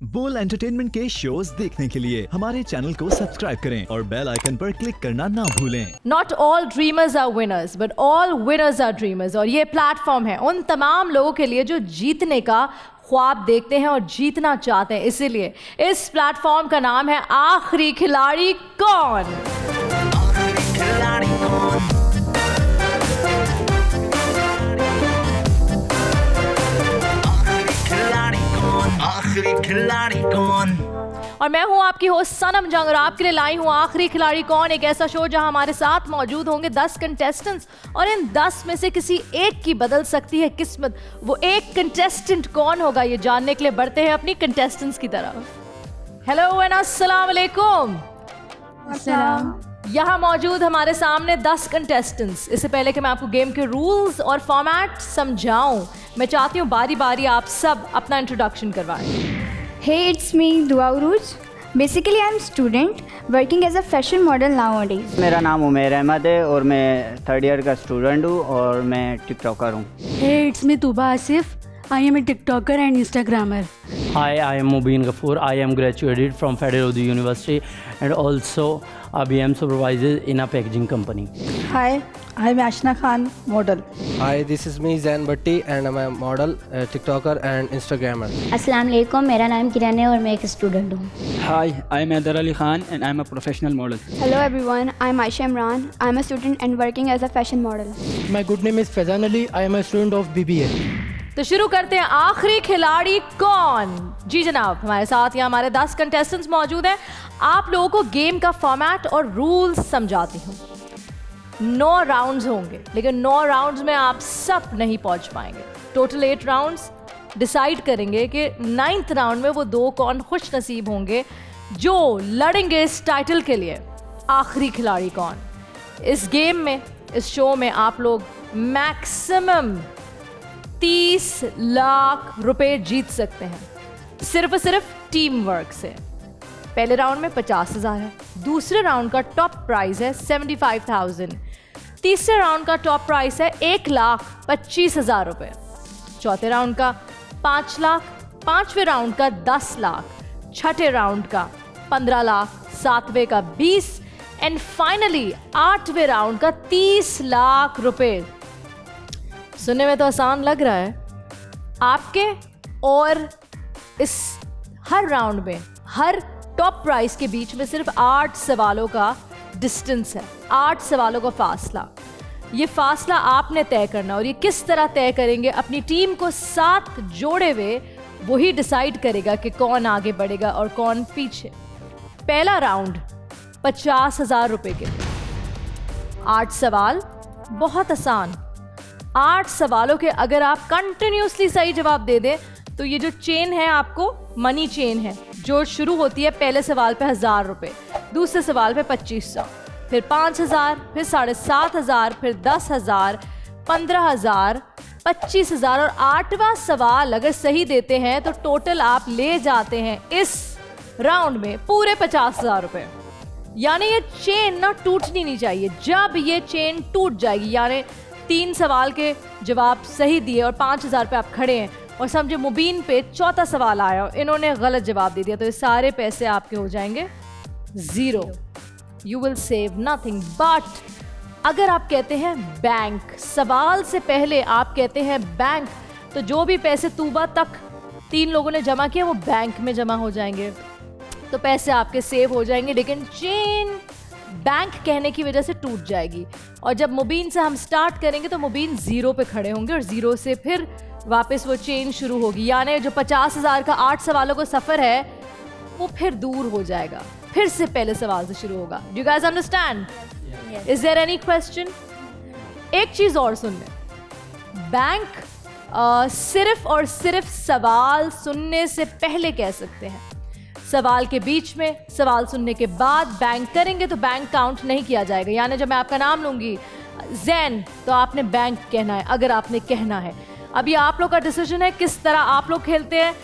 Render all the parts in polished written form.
बोल एंटरटेनमेंट के शोज देखने के लिए हमारे चैनल को सब्सक्राइब करें और बेल आइकन पर क्लिक करना ना भूलें। Not all dreamers are winners, but all winners are dreamers. और ये प्लेटफॉर्म है उन तमाम लोगों के लिए जो जीतने का ख्वाब देखते हैं और जीतना चाहते हैं। इसीलिए इस प्लेटफॉर्म का नाम है आखिरी खिलाड़ी कौन। आखिरी खिलाड़ी कौन? आखिरी खिलाड़ी कौन? और मैं हूं आपकी होस्ट सनम जंग और आपके लिए लाई हूं आखिरी खिलाड़ी कौन, एक ऐसा शो जहां हमारे साथ मौजूद होंगे 10 कंटेस्टेंट्स और इन 10 में से किसी एक की बदल सकती है किस्मत। वो एक कंटेस्टेंट कौन होगा ये जानने के लिए बढ़ते हैं अपनी कंटेस्टेंट्स की तरफ। हेलो एंड अस्सलाम वालेकुम। यहाँ मौजूद हमारे सामने 10 कंटेस्टेंट्स। इससे पहले कि मैं आपको गेम के रूल्स और फॉर्मेट समझाऊं, मैं चाहती हूँ बारी बारी आप सब अपना इंट्रोडक्शन करवाएं। Hey, it's me, Dua Uruj. Basically, I'm student working as a fashion model nowadays. मेरा नाम उमेर अहमद है और मैं 3rd ईयर का स्टूडेंट हूँ और मैं टिकटॉकर हूँ। Hey, it's me, Tuba Asif. I am a TikToker and Instagrammer. Hi, I am Mubin Ghafoor. I am graduated from Federal Urdu University and also a BM supervisor in a packaging company. Hi, I'm Ashna Khan, model. Hi, this is me Zain Bhatti and I'm a model, TikToker and Instagrammer. अस्सलाम वालेकुम, मेरा नाम किरण है और मैं एक student हूँ। Hi, I'm Adar Ali Khan and I'm a professional model. Hello everyone, I'm Aisha Imran. I'm a student and working as a fashion model. My good name is Faizan Ali. I am a student of BBA. तो शुरू करते हैं आखिरी खिलाड़ी कौन। जी जनाब, हमारे साथ यहाँ हमारे 10 कंटेस्टेंट्स मौजूद हैं। आप लोगों को गेम का फॉर्मेट और रूल्स समझाती हूँ। 9 राउंड्स होंगे, लेकिन 9 राउंड्स में आप सब नहीं पहुंच पाएंगे। टोटल 8 राउंड्स डिसाइड करेंगे कि 9th राउंड में वो 2 कौन खुश नसीब होंगे जो लड़ेंगे इस टाइटल के लिए, आखिरी खिलाड़ी कौन। इस गेम में, इस शो में आप लोग मैक्सिमम 30 लाख रुपए जीत सकते हैं, सिर्फ और सिर्फ टीम वर्क से। पहले राउंड में 50,000 है, दूसरे राउंड का टॉप प्राइस है 75,000, तीसरे राउंड का टॉप प्राइस है 1,25,000 रुपए, चौथे राउंड का 5 लाख, पांचवें राउंड का 10 लाख, छठे राउंड का 15 लाख, सातवें का 20 एंड फाइनली 8वें राउंड का 30 लाख रुपए। सुनने में तो आसान लग रहा है आपके, और इस हर राउंड में हर टॉप प्राइस के बीच में सिर्फ 8 सवालों का डिस्टेंस है, 8 सवालों का फासला। ये फासला आपने तय करना और ये किस तरह तय करेंगे, अपनी टीम को साथ जोड़े हुए वही डिसाइड करेगा कि कौन आगे बढ़ेगा और कौन पीछे। पहला राउंड 50,000 रुपए के लिए। 8 सवाल, बहुत आसान। 8 सवालों के अगर आप कंटिन्यूसली सही जवाब दे दें तो ये जो चेन है आपको मनी चेन है, जो शुरू होती है पहले सवाल पे 1,000 रुपये, दूसरे सवाल पे 2,500, फिर 5,000, फिर 7,500, फिर 10,000, 15,000, 25,000 और 8वां सवाल अगर सही देते हैं तो टोटल आप ले जाते हैं इस राउंड में पूरे 50,000 रुपये। यानी ये चेन ना टूटनी नहीं चाहिए। जब ये चेन टूट जाएगी, यानी 3 सवाल के जवाब सही दिए और 5,000 पे आप खड़े हैं और समझे मुबीन पे चौथा सवाल आया, इन्होंने गलत जवाब दे दिया, तो ये सारे पैसे आपके हो जाएंगे 0। You will save nothing. But अगर आप कहते हैं बैंक, सवाल से पहले आप कहते हैं बैंक, तो जो भी पैसे तूबा तक 3 लोगों ने जमा किए वो बैंक में जमा हो जाएंगे, तो पैसे आपके सेव हो जाएंगे। लेकिन चेन बैंक कहने की वजह से टूट जाएगी और जब मुबीन से हम स्टार्ट करेंगे तो मुबीन 0 पे खड़े होंगे और 0 से फिर वापस वो चेन शुरू होगी। यानी जो 50,000 का 8 सवालों का सफ़र है वो फिर दूर हो जाएगा, फिर से पहले सवाल से शुरू होगा। Do you guys understand? Is there any question? एक चीज़ और सुन लें, बैंक सिर्फ और सिर्फ सवाल सुनने से पहले कह सकते हैं। सवाल के बीच में, सवाल सुनने के बाद बैंक करेंगे तो बैंक काउंट नहीं किया जाएगा। यानी जब मैं आपका नाम लूँगी जैन, तो आपने बैंक कहना है अगर आपने कहना है। अभी आप लोग का डिसीजन है किस तरह आप लोग खेलते हैं।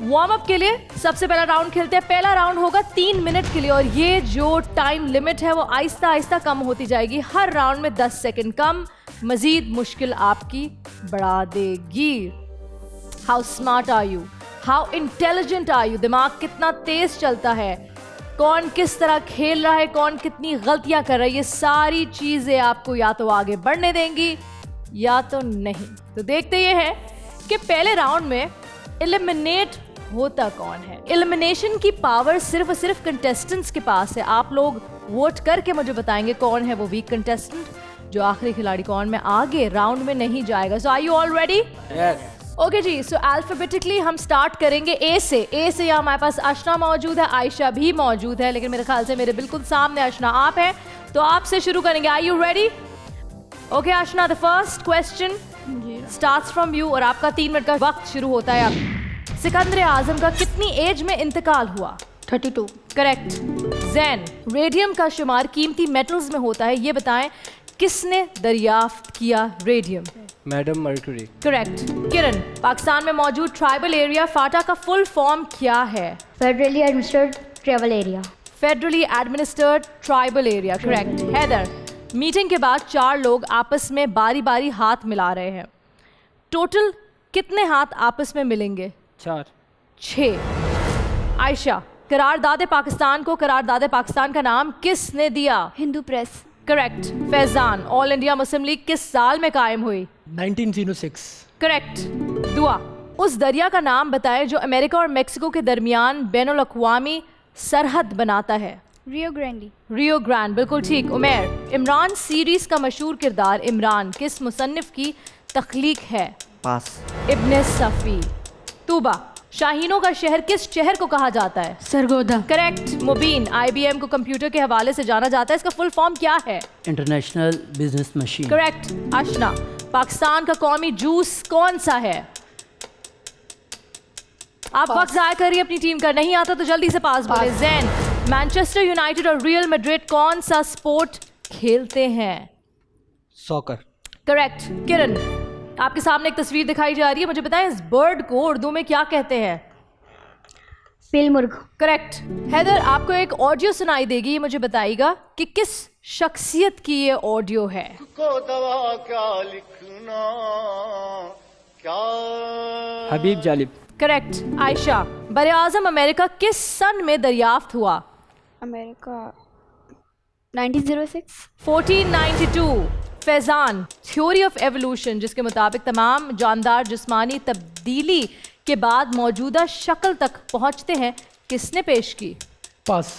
वार्म अप के लिए सबसे पहला राउंड खेलते हैं। पहला राउंड होगा 3 मिनट के लिए और ये जो टाइम लिमिट है वो आहिस्ता आहिस्ता कम होती जाएगी। हर राउंड में 10 सेकंड कम, मजीद मुश्किल आपकी बढ़ा देगी। How smart are you? How intelligent are you, दिमाग कितना तेज चलता है, कौन किस तरह खेल रहा है, कौन कितनी गलतियां कर रहा है, ये सारी चीजें आपको या तो आगे बढ़ने देंगी या तो नहीं। तो देखते ये हैं कि पहले राउंड में एलिमिनेट होता कौन है। एलिमिनेशन की पावर सिर्फ और सिर्फ कंटेस्टेंट्स के पास है। आप लोग वोट करके मुझे बताएंगे कौन है वो वीक कंटेस्टेंट जो आखिरी खिलाड़ी कौन में आगे राउंड में नहीं जाएगा। So are you all ready? Okay जी, सो अल्फाबेटिकली हम स्टार्ट करेंगे ए से। यहाँ हमारे पास अशना मौजूद है, आयशा भी मौजूद है, लेकिन मेरे ख्याल से मेरे बिल्कुल सामने अशना आप हैं, तो आपसे शुरू करेंगे। Are you ready? Okay Ashna, the first question starts from you और आपका 3 मिनट का वक्त शुरू होता है अब। सिकंदर आजम का कितनी एज में इंतकाल हुआ? 32। करेक्ट। जैन, रेडियम का शुमार कीमती मेटल्स में होता है, ये बताएं किसने दरियाफ्त किया रेडियम? Madam mercury. करेक्ट। किरण, पाकिस्तान में मौजूद ट्राइबल एरिया फाटा का फुल फॉर्म क्या है? Federally administered tribal area. Federally administered tribal area, correct. Haider, meeting के बाद 4 लोग आपस में बारी बारी हाथ मिला रहे हैं, टोटल कितने हाथ आपस में मिलेंगे? 4। 6। आयशा, करारदाद पाकिस्तान को करारदाद पाकिस्तान का नाम किसने दिया? Hindu press. Correct. Faizan, all India Muslim league किस साल में कायम हुई? 1906। करेक्ट। दुआ, उस दरिया का नाम बताएं जो अमेरिका और मेक्सिको के दरमियान बैनुल अक़वामी सरहद बनाता है? रियो ग्रैंडी। रियो ग्रैंड, बिल्कुल ठीक। उमेर, इमरान सीरीज का मशहूर किरदार इमरान किस मुसन्निफ की तख्लीक है? पास। इब्ने सफ़ी। तूबा, शाहीनों का शहर किस शहर को कहा जाता है? सरगोदा। करेक्ट। मुबीन, IBM को कंप्यूटर के हवाले से जाना जाता है, इसका फुल फॉर्म क्या है? International business machine. Correct. Ashna, Pakistan का कौमी जूस कौन सा है? आप वक्त जाया करिए अपनी टीम का, नहीं आता तो जल्दी से पास बोले। जैन, मैनचेस्टर यूनाइटेड और रियल मैड्रिड कौन सा स्पोर्ट खेलते हैं? सॉकर। करेक्ट। किरण, आपके सामने एक तस्वीर दिखाई जा रही है, मुझे बताएं इस बर्ड को उर्दू में क्या कहते हैं? फिलमुर्ग। करेक्ट। हैदर, आपको एक ऑडियो सुनाई देगी, ये मुझे बताइएगा कि किस शख्सियत की ये ऑडियो है? को दवा क्या लिखना क्या। हबीब जालिब। करेक्ट। आयशा, बरे आज़म अमेरिका किस सन में दरियाफ्त हुआ? America 1906। 1492। Faizan, theory of evolution जिसके मुताबिक तमाम जानदार जिस्मानी तब्दीली के बाद मौजूदा शक्ल तक पहुंचते हैं, किसने पेश की? पास।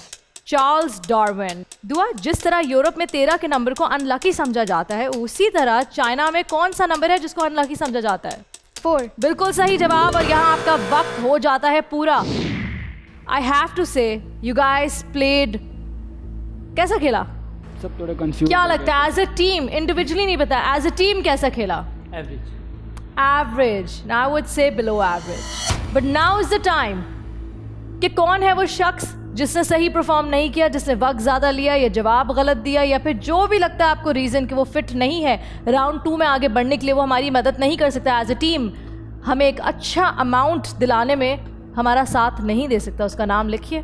Charles Darwin. दुआ, जिस तरह यूरोप में 13 के नंबर को अनलकी समझा जाता है, उसी तरह चाइना में कौन सा नंबर है जिसको अनलकी समझा जाता है? 4। बिल्कुल सही जवाब और यहाँ आपका वक्त हो जाता है पूरा। आई हैव टू से यू गाइस प्लेड, कैसा खेला? सब थोड़े कंफ्यूज। क्या लगता है एज अ टीम, इंडिविजुअली नहीं पता, एज अ टीम कैसा खेला? Average. Average, I would say below average. But now is the time कि कौन है वो शख्स जिसने सही परफॉर्म नहीं किया, जिसने वक्त ज़्यादा लिया या जवाब गलत दिया या फिर जो भी लगता है आपको रीज़न कि वो फिट नहीं है राउंड 2 में आगे बढ़ने के लिए, वो हमारी मदद नहीं कर सकता एज अ टीम, हमें एक अच्छा अमाउंट दिलाने में हमारा साथ नहीं दे सकता। उसका नाम लिखिए,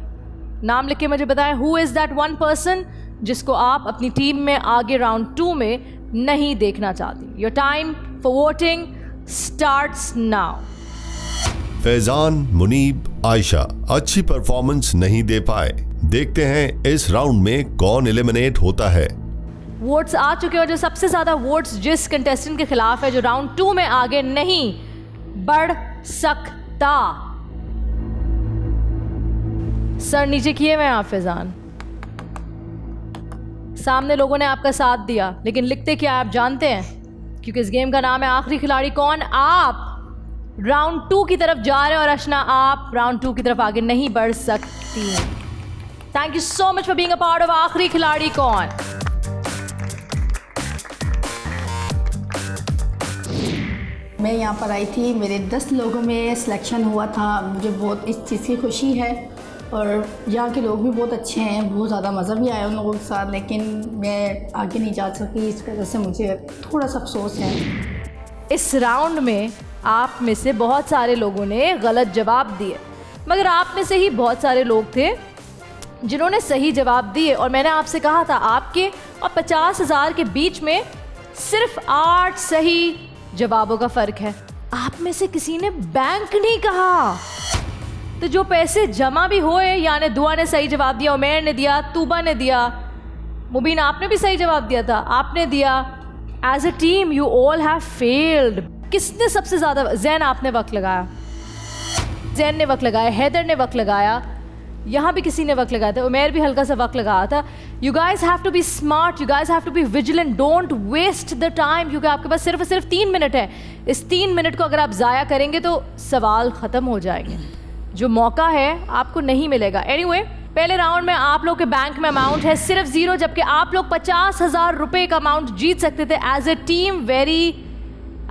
नाम लिख के मुझे बताएं who is that one person जिसको आप अपनी टीम में आगे राउंड 2 में नहीं देखना चाहती। Your time for voting starts now. Faizan, Munib, Ayesha अच्छी परफॉर्मेंस नहीं दे पाए। देखते हैं इस राउंड में कौन एलिमिनेट होता है। वोट्स आ चुके हैं और जो सबसे ज्यादा वोट्स जिस कंटेस्टेंट के खिलाफ है जो राउंड 2 में आगे नहीं बढ़ सकता, सर नीचे किए हुए हैं आप फैजान। सामने लोगों ने आपका साथ दिया, लेकिन लिखते क्या आप जानते हैं? क्योंकि इस गेम का नाम है आखिरी खिलाड़ी कौन। आप राउंड 2 की तरफ जा रहे हैं और अशना आप राउंड 2 की तरफ आगे नहीं बढ़ सकती। Thank you so much for being a part of आखिरी खिलाड़ी कौन। मैं यहाँ पर आई थी, मेरे 10 लोगों में सिलेक्शन हुआ था, मुझे बहुत इस चीज़ की खुशी है और यहाँ के लोग भी बहुत अच्छे हैं, बहुत ज़्यादा मज़ा भी आया उन लोगों के साथ, लेकिन मैं आगे नहीं जा सकी, इस वजह से मुझे थोड़ा सा अफसोस है। इस राउंड में आप में से बहुत सारे लोगों ने गलत जवाब दिए, मगर आप में से ही बहुत सारे लोग थे जिन्होंने सही जवाब दिए और मैंने आपसे कहा था आपके और 50,000 के बीच में सिर्फ 8 सही जवाबों का फ़र्क है। आप में से किसी ने बैंक नहीं कहा। तो जो पैसे जमा भी हुए, यानी दुआ ने सही जवाब दिया, उमेर ने दिया, तूबा ने दिया, मुबीन आपने भी सही जवाब दिया था, आपने दिया, as a team you all have failed. किसने सबसे ज़्यादा? जैन आपने वक्त लगाया, जैन ने वक्त लगाया, हैदर ने वक्त लगाया, यहाँ भी किसी ने वक्त लगाया था, उमेर भी हल्का सा वक्त लगाया था। You guys have to be smart, you guys have to be vigilant, don't waste the time, क्योंकि आपके पास सिर्फ और सिर्फ 3 मिनट है। इस 3 मिनट को अगर आप ज़ाया करेंगे तो सवाल ख़त्म हो जाएंगे, जो मौका है आपको नहीं मिलेगा। एनीवे, पहले राउंड में आप लोग के बैंक में अमाउंट है सिर्फ 0, जबकि आप लोग 50,000 रुपये का अमाउंट जीत सकते थे as a team. Very,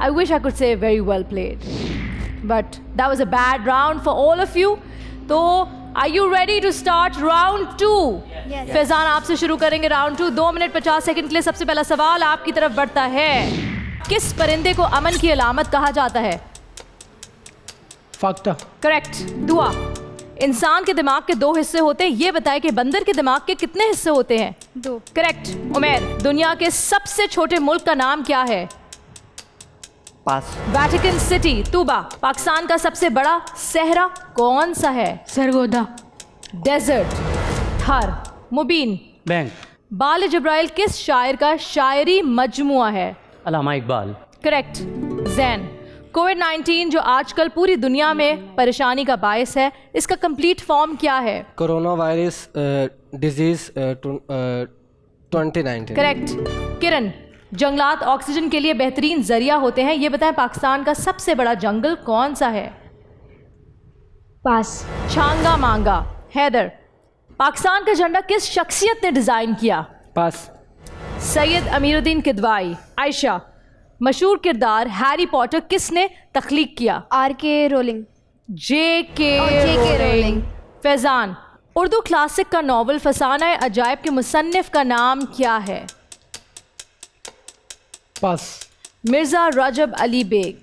I wish I could say very well played, but that was a bad round for all of you. तो are you ready to start round 2? Faizan आपसे शुरू करेंगे राउंड 2। 2 मिनट 50 सेकंड के लिए सबसे पहला सवाल आपकी तरफ बढ़ता है। किस परिंदे को अमन की अलामत कहा जाता है? फाख्ता। करेक्ट। दुआ, इंसान के दिमाग के 2 हिस्से होते हैं, ये बताए कि बंदर के दिमाग के कितने हिस्से होते हैं? 2। करेक्ट। उमेर, दुनिया के सबसे छोटे मुल्क का नाम क्या है? Pass. Vatican City. Tooba, Pakistan का सबसे बड़ा सहरा कौन सा है? सरगोदा। डेजर्ट। थर। मुबीन, बैंक। बाल जब्राइल किस शायर का शायरी मजमुआ है? अल्लामा इकबाल। करेक्ट। जैन, कोविड-19 जो आजकल पूरी दुनिया में परेशानी का बायस है, इसका कंप्लीट फॉर्म क्या है? Corona virus disease 2019। करेक्ट। किरण, जंगलात ऑक्सीजन के लिए बेहतरीन जरिया होते हैं, ये बताएं पाकिस्तान का सबसे बड़ा जंगल कौन सा है? पास। छांगा मांगा। हैदर, पाकिस्तान का झंडा किस शख्सियत ने डिज़ाइन किया? पास। सैयद अमीरुद्दीन किदवाई। आयशा, मशहूर किरदार हैरी पॉटर किसने तख्लीक किया? R.K. Rolling. J.K. J.K. Rolling. Faizan, Urdu classic का नावल फसाना अजायब के मुसन्निफ का नाम क्या है? पास। मिर्ज़ा रजब अली बेग।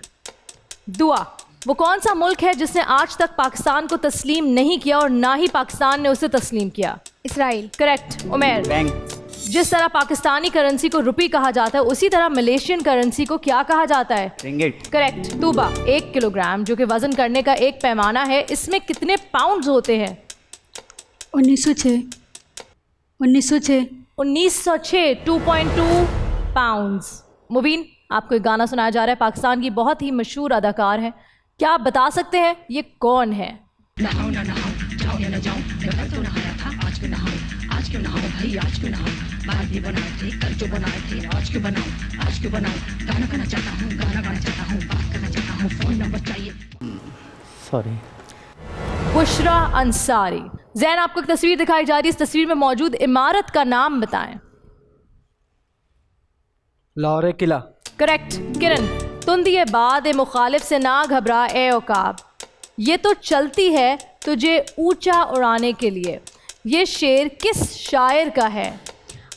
दुआ, वो कौन सा मुल्क है जिसने आज तक पाकिस्तान को तस्लीम नहीं किया और ना ही पाकिस्तान ने उसे तस्लीम किया? इसराइल। करेक्ट। उमेर, बैंक। जिस तरह पाकिस्तानी करेंसी को रुपी कहा जाता है, उसी तरह मलेशियन करेंसी को क्या कहा जाता है? रिंगिट। करेक्ट। तूबा, 1 किलोग्राम जो कि वजन करने का एक पैमाना है, इसमें कितने पाउंड्स होते हैं? 1906। 1906। 1906, 2.2 पाउंड्स। मुबीन, आपको एक गाना सुनाया जा रहा है, पाकिस्तान की बहुत ही मशहूर अदाकार है, क्या आप बता सकते हैं ये कौन है? सॉरी। बुशरा अंसारी। जैन, आपको एक तस्वीर दिखाई जा रही है, इस तस्वीर में मौजूद इमारत का नाम बताएं। लाहौर किला। करेक्ट। किरण, तुंदिए बाद मुखालिफ से ना घबरा ए औकाब, ये तो चलती है तुझे ऊंचा उड़ाने के लिए, ये शेर किस शायर का है?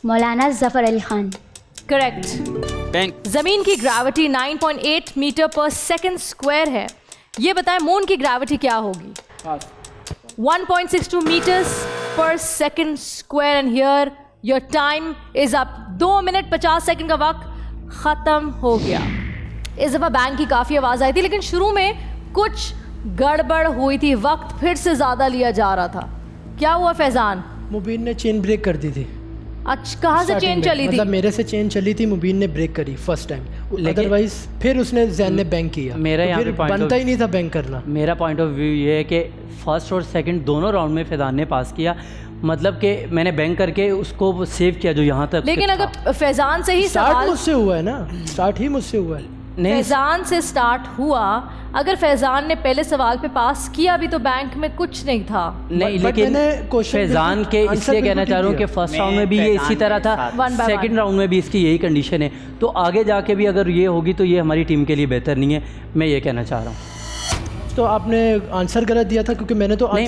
मौलाना जफ़र अली खान। करेक्ट। बैंक। जमीन की ग्रेविटी 9.8 मीटर पर सेकंड स्क्वायर है, ये बताएं मून की ग्रेविटी क्या होगी? 1.62 मीटर्स पर second square. And here your time is up. 2 minute 50 second का वक्त ख़त्म हो गया। इस दफ़ा बैंक की काफ़ी आवाज़ आई थी, लेकिन शुरू में कुछ गड़बड़ हुई थी, वक्त फिर से ज़्यादा लिया जा रहा था। क्या हुआ फैजान? मुबीन ने चेन ब्रेक कर दी थी। अच्छा, कहाँ से चेन चली थी? मतलब मेरे से चेन चली थी, मुबीन ने ब्रेक करी फर्स्ट टाइम, अदरवाइज फिर उसने जैन ने बैंक किया। मेरा यहाँ पे बनता ही नहीं था बैंक करना। मेरा पॉइंट ऑफ व्यू ये है कि फर्स्ट और सेकंड दोनों राउंड में फैजान ने पास किया, मतलब कि मैंने बैंक करके उसको सेव किया जो यहाँ तक। लेकिन अगर फैजान से ही स्टार्ट मुझसे हुआ है ना, स्टार्ट ही मुझसे हुआ है। फैजान से स्टार्ट हुआ, अगर फैजान ने पहले सवाल पे पास किया भी तो बैंक में कुछ नहीं था। नहीं, लेकिन फैजान के इसलिए कहना चाह रहा हूँ कि फर्स्ट राउंड में भी ये इसी तरह था, सेकंड राउंड में भी इसकी यही कंडीशन है, तो आगे जाके भी अगर ये होगी तो ये हमारी टीम के लिए बेहतर नहीं है, मैं ये कहना चाह रहा हूँ। तो आपने आंसर गलत दिया था, क्योंकि मैंने तो नहीं,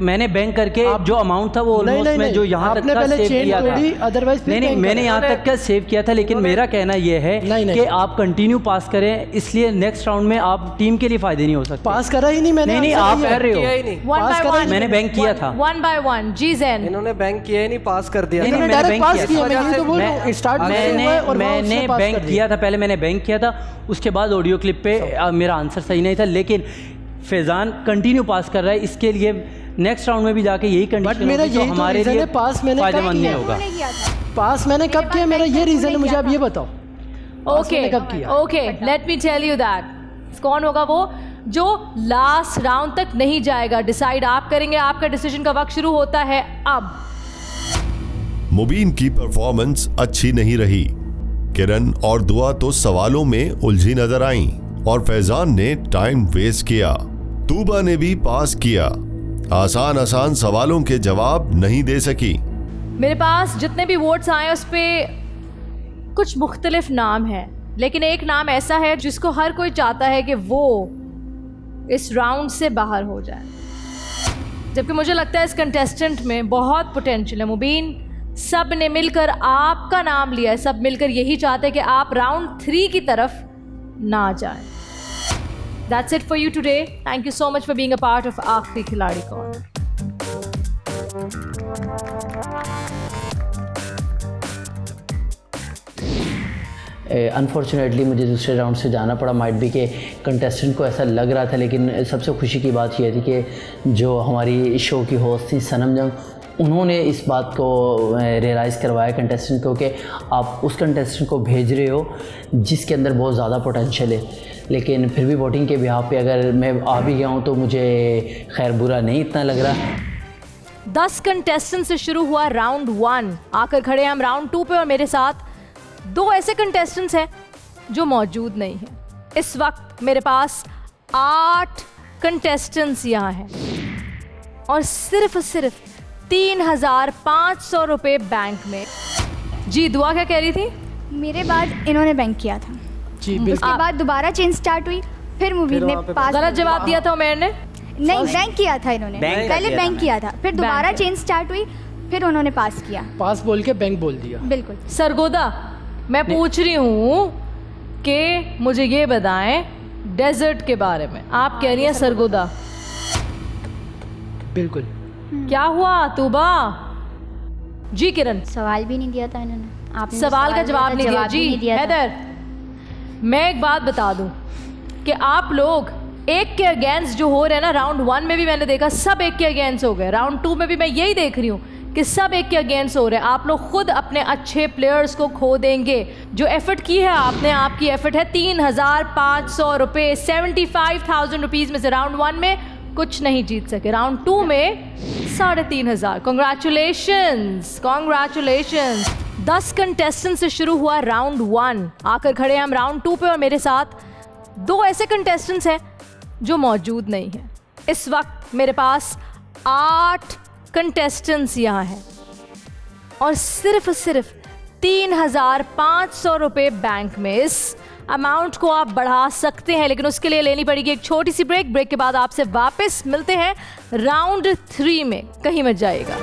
मैंने बैंक करके जो अमाउंट था वो ऑलमोस्ट मैं जो यहाँ तक का सेव किया था। अदरवाइज नहीं, मैंने यहाँ तक का सेव किया था, लेकिन मेरा कहना ये है कि आप कंटिन्यू पास करें, इसलिए नेक्स्ट राउंड में आप टीम के लिए फायदे नहीं हो सकते। पास करा ही नहीं मैंने। नहीं, आप कर रहे हो। मैंने बैंक किया था 1 by 1। जी जैन, इन्होंने बैंक किया ही नहीं, पास कर दिया। मैंने बैंक किया था, पहले मैंने बैंक किया था, उसके बाद ऑडियो क्लिप पे मेरा आंसर सही नहीं था, लेकिन फैज़ान कंटिन्यू पास कर रहा है, इसके लिए नेक्स्ट राउंड में भी जाके यही कंडीशन होगी तो हमारे लिए पास मैंने फायदेमंद नहीं होगा। पास मैंने कब किया, मेरा ये रीज़न है, मुझे आप ये बताओ। Okay, let me tell you that. कौन होगा वो जो लास्ट राउंड तक नहीं जाएगा? डिसाइड आप करेंगे, आपका डिसीजन का वक्त शुरू होता है अब। मुबीन की परफॉर्मेंस अच्छी नहीं रही। किरण और दुआ तो सवालों में उलझी नजर आईं और फैजान ने टाइम वेस्ट किया। तूबा ने भी पास किया, आसान सवालों के जवाब नहीं दे सकी। मेरे पास जितने भी वोट्स आए उस पे कुछ मुख्तलिफ नाम हैं, लेकिन एक नाम ऐसा है जिसको हर कोई चाहता है कि वो इस राउंड से बाहर हो जाए, जबकि मुझे लगता है इस कंटेस्टेंट में बहुत पोटेंशियल है। मुबीन, सब ने मिलकर आपका नाम लिया है, सब मिलकर यही चाहते हैं कि आप राउंड 3 की तरफ ना जाएं। That's it for you today. Thank you so much for being a part of आखिरी खिलाड़ी कौन। अनफॉर्चुनेटली मुझे दूसरे राउंड से जाना पड़ा। माइट भी कि कंटेस्टेंट को ऐसा लग रहा था, लेकिन सबसे खुशी की बात यह थी कि जो हमारी शो की होस्ट थी सनम जंग, उन्होंने इस बात को रियलाइज़ करवाया कंटेस्टेंट को कि आप उस कंटेस्टेंट को भेज रहे हो जिसके अंदर बहुत ज़्यादा पोटेंशियल है। लेकिन फिर भी वोटिंग के बिहाफ पे अगर मैं आ भी गया हूँ तो मुझे खैर बुरा नहीं इतना लग रहा। 10 कंटेस्टेंट से शुरू हुआ राउंड 1, आकर खड़े हैं हम राउंड 2 पे और मेरे साथ 2 ऐसे कंटेस्टेंट्स हैं जो मौजूद नहीं हैं। इस वक्त मेरे पास 8 कंटेस्टेंट्स यहाँ हैं और सिर्फ 3,500 रुपये बैंक में। जी दुआ क्या कह रही थी? मेरे बाद इन्होंने बैंक किया था जी, उसके बाद दोबारा चेंज स्टार्ट हुई, फिर मुबीन ने पास गलत जवाब दिया था उमैर ने। नहीं, बैंक किया था इन्होंने, पहले बैंक किया था, फिर दोबारा चेंज स्टार्ट हुई, फिर उन्होंने पास किया। पास बोल के बैंक बोल दिया। बिल्कुल। सरगोदा, मैं पूछ रही हूँ कि मुझे ये बताएं डेजर्ट के बारे में। आप कह रही हैं सरगोदा। बिल्कुल। क्या हुआ तूबा? जी किरण। सवाल भी नहीं दिया था इन्होंने, आपने सवाल का जवाब नहीं दिया। जी हैदर, मैं एक बात बता दूं कि आप लोग एक के अगेंस्ट जो हो रहे हैं ना, राउंड 1 में भी मैंने देखा सब एक के अगेंस्ट हो गए, राउंड 2 में भी मैं यही देख रही हूँ कि सब एक के अगेंस्ट हो रहे हैं। आप लोग खुद अपने अच्छे प्लेयर्स को खो देंगे। जो एफर्ट की है आपने, आपकी एफर्ट है 3,500 रुपये, 75,000 रुपीज़ में से राउंड 1 में कुछ नहीं जीत सके, राउंड 2 में 3,500। Congratulations, congratulations. 10 कंटेस्टेंट से शुरू हुआ राउंड 1, आकर खड़े हैं हम राउंड 2 पे और मेरे साथ 2 ऐसे कंटेस्टेंट्स हैं जो मौजूद नहीं हैं। इस वक्त मेरे पास 8 कंटेस्टेंट्स यहाँ हैं और सिर्फ 3,500 रुपये बैंक में। इस अमाउंट को आप बढ़ा सकते हैं, लेकिन उसके लिए लेनी पड़ेगी एक छोटी सी ब्रेक। ब्रेक के बाद आपसे वापस मिलते हैं राउंड 3 में। कहीं मत जाइएगा।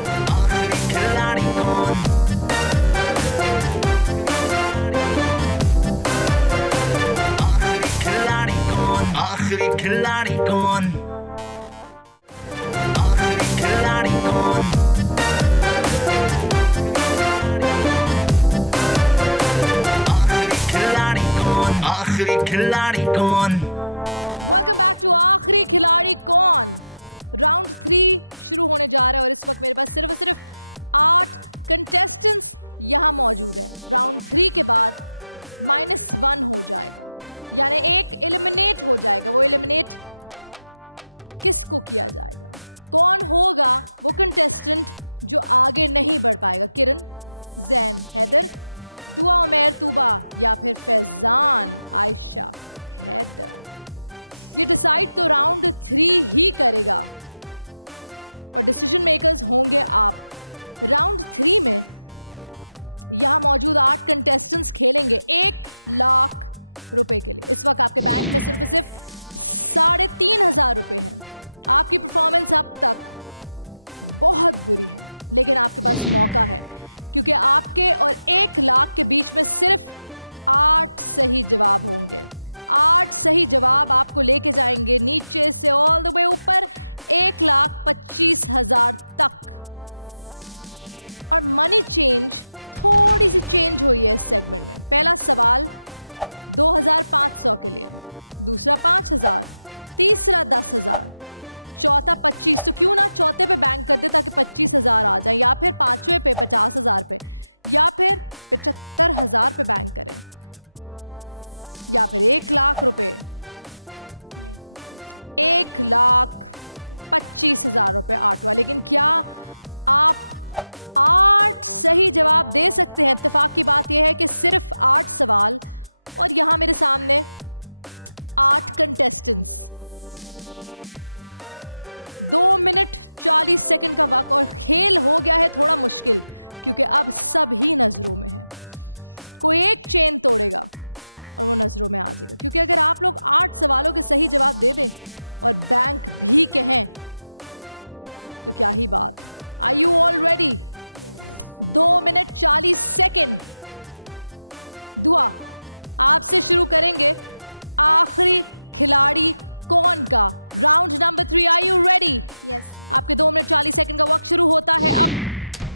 आखिरी खिलाड़ी कौन? आखिरी खिलाड़ी कौन? आखिरी खिलाड़ी कौन? वेलकम बैक टू आखिरी खिलाड़ी कौन। राउंड 3 शुरू होने जा रहा है और इस वक्त मेरे पास सिर्फ 8 कंटेस्टेंट्स यहाँ मौजूद है। राउंड 3 के बाद -1 हो जाएगा, यानी एक एलिमिनेट हो जाएगा। वो एलिमिनेट किसको किया जाएगा? कौन होगा वो कंटेस्टेंट जो आगे नहीं बढ़ पाएगा? किरण, जैन, हैदर, दुआ, उमैर, तूबा या फिर फैजान, आयशा, हैदर? ये डिसाइड तो राउंड 3 ही करेगा और डिसीजन मेकर्स होंगे आप। राउंड 3 में यहां मौजूद 8 कंटेस्टेंट्स खेलेंगे 1 लाख रुपए के लिए। इस वक्त आपके बैंक में सिर्फ 3,500 रुपए हैं। आपकी परफॉर्मेंस अब तक बहुत बुरी है, लेकिन आपके पास मौका है, क्योंकि आपके और 1 लाख के बीच में सिर्फ 8 सही जवाब होंगे। 8 सही जवाब आपको लेके जाएंगे नीचे से ऑल द वे ऊपर 1,25,000 तक। और मनी चेंज थोड़ी सी चेंज हुई है इस सेगमेंट में। पहला सवाल 2,500 के लिए, दूसरा 5,000, तीसरा 10,000, चौथा 25। तो क्यों ना चौथे पे बैंक कर दे ताकि 25,000 आ जाए, या फिर पांचवे पे 50,000 पे, या फिर 75,000 पे बैंक करें, या फिर 1 लाख रुपए, 1,25,000 रुपए आठवां। लेकिन क्या आप 8 सही जवाब दे सकते हैं? इत्तेफाक की बात यह है कि सिर्फ 8 सवाल और यहां मेरे सामने 8 कंटेस्टेंट्स, 2 मिनट 40 सेकंड का वक्त, और खेल हो गया है थोड़ा मुश्किल क्योंकि अब सभी नजरों में है। कोई एक चेन तोड़ेगा और वो नजरों में आ जाएगा, क्योंकि अगर आप लोग 8 सवालों के सही जवाब दे दें और बैंक भी कहें तो क्या ही बात। Are you all ready? 2 minute 40 second. Dua, आपसे शुरू करेंगे आखिरी खिलाड़ी कौन का round number 3। Are you ready? Yes. आपके 2 मिनट 40 सेकंड का वक्त शुरू होता है अब।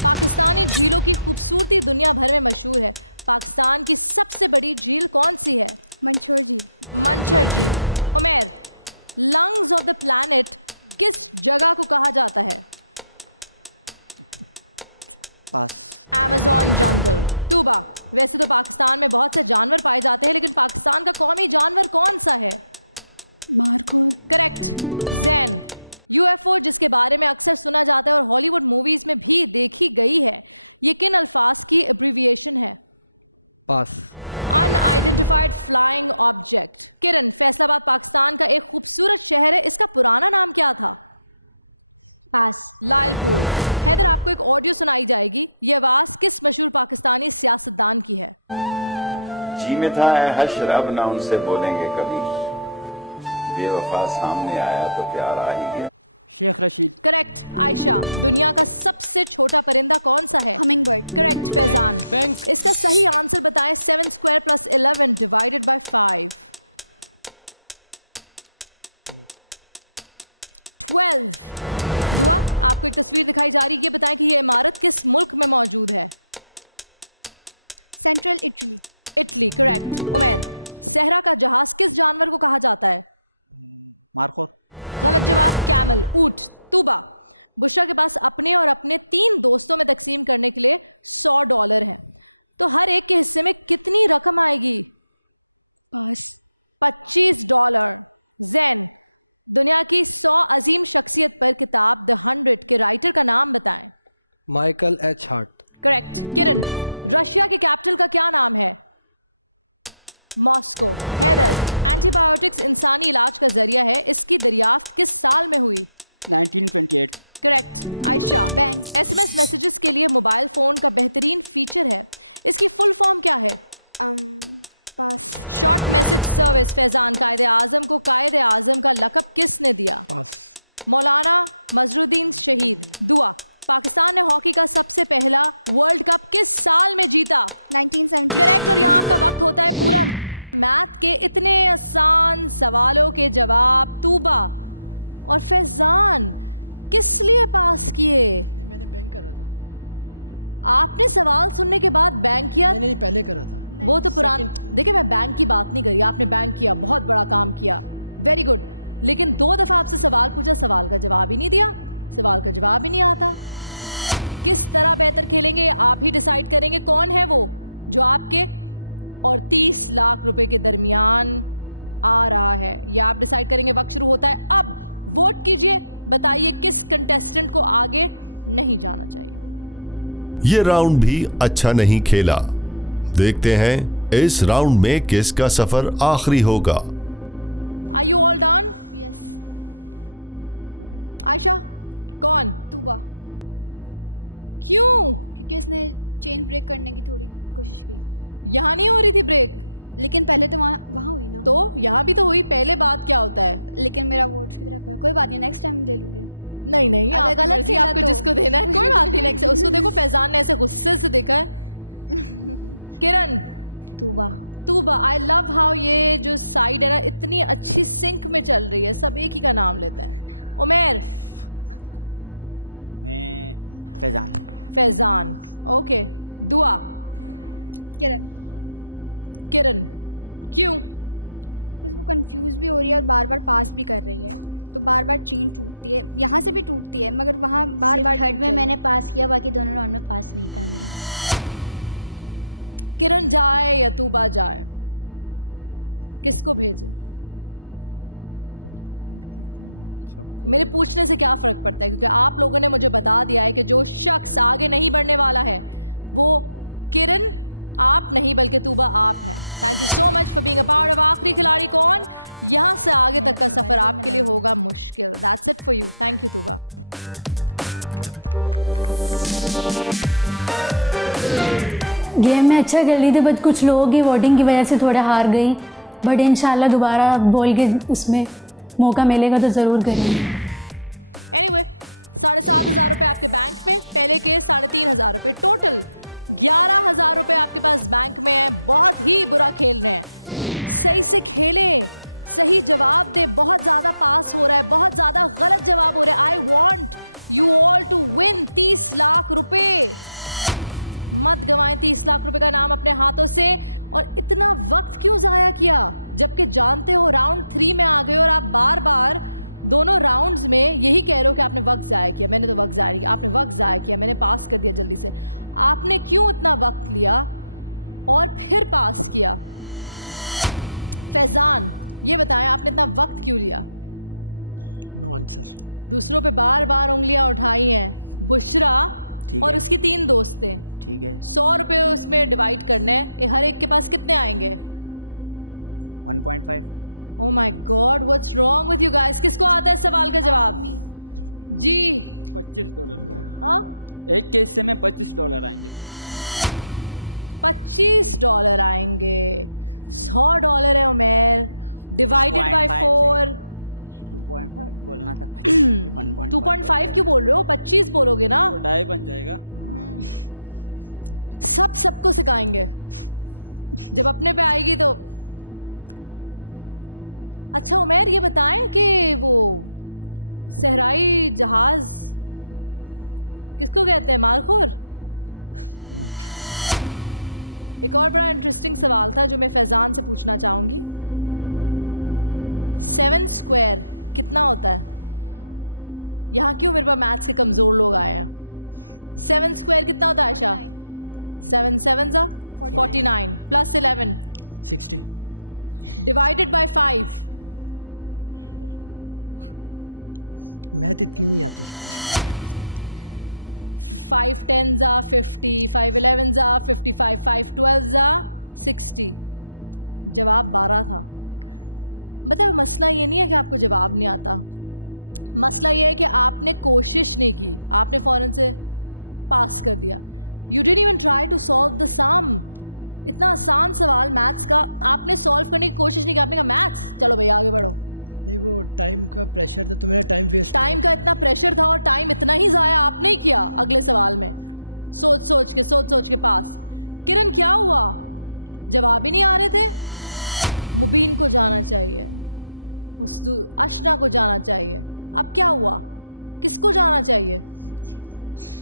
पाकिस्तानी झीलों की खूबसूरती दुनिया भर में मशहूर है। पाकिस्तान की सबसे बड़ी झील कौन सी है? मंछोर झील। मंछर झील। उमेर, लंग्स ऑफ द प्लैनेट किस जगह को कहा जाता है? पास। अमेज़न जंगल। तूबा, वैसे तो पाकिस्तान में बहुत से जानवर पाए जाते हैं, लेकिन पाकिस्तान का कौमी जानवर कौन सा है? मार्कोर। करेक्ट। जैन, यूएफओ जिसके बारे में अक्सर सुना जाता है और हॉलीवुड मूवीज में भी देखी गई है, ये किन अल्फाज की एब्रीविएशन है? Pass. Unidentified flying object. Kiran, Faisalabad Pakistan का एक खूबसूरत शहर है, इसका पुराना नाम क्या था? पास। लालपुर। हैदर, आपको एक ऑडियो सुनाई जाएगी, ये आवाज किस मशहूर पाकिस्तानी सियासतदान की है? जी में था हश्र, अब ना उनसे बोलेंगे कभी, बेवफा सामने आया तो प्यार आ ही गया। शेख रशीद। करेक्ट। आयशा, दुनिया का सबसे छोटा परिंदा कौन सा है? हमिंगबर्ड। करेक्ट। फैजान, बैंक। इसका सही आंसर बताएं। 7 स्क्वायर प्लस 11 डिवाइडेड बाय 5। 12। दुआ, आपको एक तस्वीर दिखाई जा रही है, ये बताएं कि ये इमारत किस मुल्क में मौजूद है? Central Italy. इटली। करेक्ट। उमेर, सहरा का जहाज किस जानवर को कहा जाता है? मार्कोर। गलत जवाब, कैमल, ऊंट। तूबा, बुशरा के पास अपने और अपने 3 दोस्तों में तकसीम करने के लिए $100 हैं, तो हर एक के हिस्से में कितनी रकम आएगी? पास। $25। जैन, दुनिया की 100 अजीम शख्सियत पर किताब द 100 के राइटर का नाम बताएं। Michael H heart. करेक्ट। किरण, रशिया के कैपिटल का क्या नाम है? मॉस्को। हैदर, एंटीबायोटिक्स इंसानी इलाज का जरिया है, इसकी दरियाफ्त किस साल में हुई? 1928। Correct. Ayesha, bank. SMS messages के लिए मोबाइल फ़ोन का बेहतरीन फीचर है, इसकी फुल फॉर्म क्या है? Pass. Short message service. Faizan, Quaid e Azam को कायदे आज़म का लक़ब किसने दिया? पास। मौलाना मजरुद्दीन शहीद। दुआ, पाकिस्तान ने हॉकी का सबसे पहला वर्ल्ड कप किस साल में जीता? 1970। करेक्ट। और यहाँ आपका वक्त होता है पूरा। मैथ के इतने आसान सवालों के जवाब तूबा और फैजान किस लिए पास किए? मैंने बैंक करा था। आपने सवाल सुनने के बाद बैंक किया? नहीं, पहले करा था। वो तो पुराना। देखिए, मैं बैंक की बात नहीं करी, आपने बैंक किया, बहुत बड़ा काम किया, वेरी गुड। लेकिन 2 दफ़ा आपसे सवाल पूछा, सवाल का जवाब ही नहीं दिया, सवाल का जवाब ही नहीं आता। किस तरह बेहतर खेलेंगे आप ही डिसाइड करेंगे। कौन है वो जो आपके और 30 लाख रुपए के दरमियान आ रहा है, यह आप डिसाइड करेंगे। वक्त शुरू होता है अब। वोट कीजिए, बताइए किस कंटेस्टेंट को आगे नहीं जाना चाहिए। ये राउंड भी अच्छा नहीं खेला। देखते हैं इस राउंड में किसका सफर आखिरी होगा। Are you all done? Yes. Ayesha, कौन? तूबा। क्यों? क्योंकि उसने चेन ब्रेक करने की थोड़ी कोशिश की। यहाँ नहीं हो रही थी ब्रेक? लेकिन पहले तो वहाँ हुई ना। तो यहाँ भी तो हुई, पहले बात क्या होता है? लेकिन मेरा वोट की तरफ है। कोई बात नहीं, नेक्स्ट टाइम ले लूंगी। नहीं नहीं, अगर आपकी गलत मर्जी, खेला आपको तो। जिसको देना है कोई बात नहीं। नेक्स्ट उसको देखो, फैजान ने ऐसे गुस्से से देखा है। Kiran. Tooba. Tooba, I love how ये जो साइड है ना इतनी अच्छी सिंक में चल रही है, सब एक ही का नाम लेते हैं। उमेर। मैं फैजान। फैजान, ओके। दुआ। किरण। किरण, क्यों? बिकॉज वो कंफ्यूज भी हो रही है और बार बार पास भी कर रही है, तो बार बार चेन टूटती है, यहाँ से भी टूटती है मगर वहाँ बार बार। थर्ड में मैंने पास किया, बाकी दोनों राउंड में पास नहीं था मेरा। किरण जाए या तूबा जाए, किसको भेजे? मेरे पूछने से क्या फ़र्क पड़ता है, क्योंकि आप लोगों ने मुझे बता दिया है कि जो शख्स आगे नहीं बढ़ने वाला है वो किरण आप नहीं बल्कि तूबा आप हैं। Thank you so much for being a part of आखिरी खिलाड़ी कौन। यहाँ से आगे तक का सफ़र आपके लिए होगा मुश्किल। That's it for you. Thank you Tuba. Game में अच्छा खेल रही थी, बट कुछ लोगों की वोटिंग की वजह से थोड़ा हार गई, बट इंशाल्लाह दोबारा बोल के उसमें मौका मिलेगा तो ज़रूर करेंगे। एनीवे 7,500 रुपये आपके बैंक में, पहले के 3,500 रुपये, टोटल 11,000 रुपये आपके पास बैंक में है। बहुत ही बुरा खेल रहे हैं, सही से खेलें, सही जवाब दे। बहुत ज़्यादा पास हो रहा है, बहुत ज़्यादा गलत जवाब हो रहा है। I want you all to win 30 lakh रुपये। मत गंवाएं 30 लाख रुपए का नाम अपने हाथों से। और इतना वक्त क्यों ज़ाया किया, जबकि जानते हो राउंड 3 में आ गए और आप बार बार दोनों राउंड्स में यही कह रहे हो कि आपने वक्त ज़ाया किया। मैंने तो वक्त ज़ाया नहीं किया, आपने वक्त ज़ाया किया, मैंने पास कर दिया जल्दी से। आपने क्यों इतना वक्त लिया और फिर पास किया? फैज़ान ये बताएं, आपने इतना वक्त क्यों लिया? No answer. दूसरों पे बार बार उंगलियां उठाई हैं। बुशरा और उसकी 3 दोस्तें, ठीक है, 100 रुपये उसमें डिवाइड करने हैं। हर एक के पास कितने आएंगे? 1.5। Oh my God, what's wrong with you guys? किसको आता है सवाल का जवाब? जी $25। हाँ, एक के हिस्से में $25 आएंगे। $25 आएंगे। $100 है उमेर, डिवाइडेड बाय 4। 2.5 बोलना था। 2.5 क्यों बोल रहे हो? 25 बोलोगे ना, तो 2.5 बन जाएगा। सबको सिखाएंगे, जब अपने पे आएगी तो। अच्छा उमेर ये बताएं कि वो सहराई जहाज किसको कहते हैं? मारखोर। एक और बड़ा इंटरेस्टिंग सवाल था जो मैं फैज़ान से पूछना चाहूंगी। 7 स्क्वायर कितना होता है? यहाँ क्यों मेरे पास मैथ्स के कमज़ोर लोग आए हैं? 7 स्क्वायर कितना होता है Ayesha? 7 7 49 plus 11 60 divided by 5। Math इतनी नहीं आती। 5 10 50, 5 11 55, 5 12 60। जवाब 12 था। मतलब मसला ये नहीं है कि आपको जवाब नहीं आता, मसला ये है कि आपने कोशिश नहीं की, आपने फ़ौरन से पास कर दिया। You didn't even try to solve the sum. इतना आसान सवाल मैथ्स का आपने सॉल्व करने की कोशिश नहीं की। आपने कहा मैथ्स, चलो भैया आगे बढ़ो। नहीं, वो टाइम का प्रेशर था तो मेरा टाइम वेस्ट। टाइम का इतना प्रेशर था और टाइम इतना ही ज़ाया आपने ही किया अगले सवाल में, सोच सोच के पास। किरण क्या हुआ, जवाब ही नहीं आ रहे थे? मुबीन को जाना चाहिए, उस अशना को जाना चाहिए। अब क्या हुआ, किसको जाना चाहिए?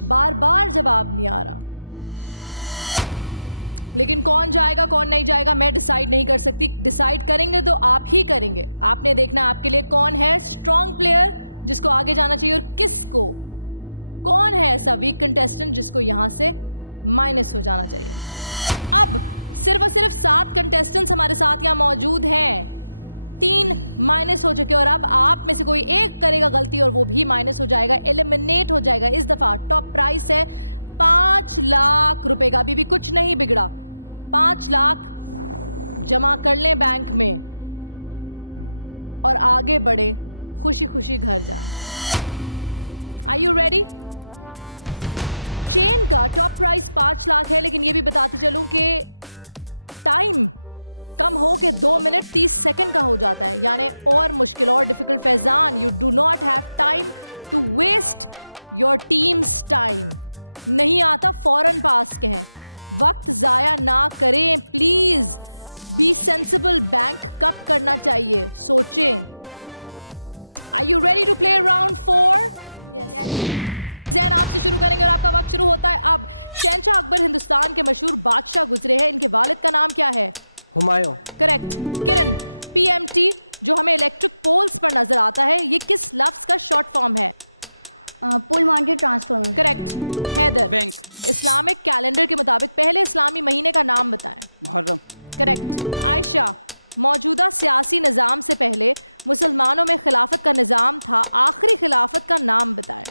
बार बार जवाब नहीं आ रहा। लेकिन कौन जाएगा कौन नहीं जाएगा मैं डिसाइड नहीं कर सकती। डिसाइड करेंगे तो आप ही करेंगे। आपने देखना आपके लिए कौन है स्ट्रॉन्ग प्लेयर जिसको आगे जाना चाहिए और किसको, कौन है ऐसा वीक कंटेस्टेंट जिसको यहाँ से माइनस हो जाना चाहिए। अब सिर्फ और सिर्फ 7 कंटेस्टेंट्स हमारे साथ यहाँ मौजूद हैं। 3 माइनस हो चुके और अब आप में से कोई एक करेगा गलती और वो भी माइनस हो जाएगा, एलिमिनेट हो जाएगा। इस दफ़ा टॉप प्राइस है 5 लाख रुपए का। अभी भी कुछ नहीं बिगड़ा। 5 लाख जमा कर लें बैंक में और आगे बढ़े, खुशी खुशी घर जाएं। Are you ready? चेन का टॉप प्राइस 5 लाख है, लेकिन ये भी बताती चलूं कि टाइम कम हो के 2 मिनट 30 सेकंड का हो जाता है, यानी और मुश्किल और difficult. Faizan, you do not have time to waste your team's time. नहीं आता फौरन पास कहें, वक्त ज़ाया ना करें प्लीज़। B sensible. बैंक कब करना चाहिए सोचें। Are you ready to play round 4? Jain आपसे शुरू करेंगे और आपका वक्त शुरू होता है अब। शहंशाह अकबर हिंदुस्तान के मशहूर बादशाह गुजरे हैं, इनके वालिद का नाम क्या है? हुमायूं। करेक्ट। किरण, PMT जो हमें इलेक्ट्रिक पोल्स पर नजर आता है, ये किस लफ्ज का शॉर्ट फॉर्म है? Pole mounted transformer. Correct. Haider, bank. Islamic calendar के मुताबिक पहले इस्लामी महीने का नाम बताएं। मुहर्रम। करेक्ट। आयशा, मौजूदा सियासी निज़ाम से पहले मुसलमानों में खिलाफत का निज़ाम था, आखिरी खिलाफत का नाम बताएं।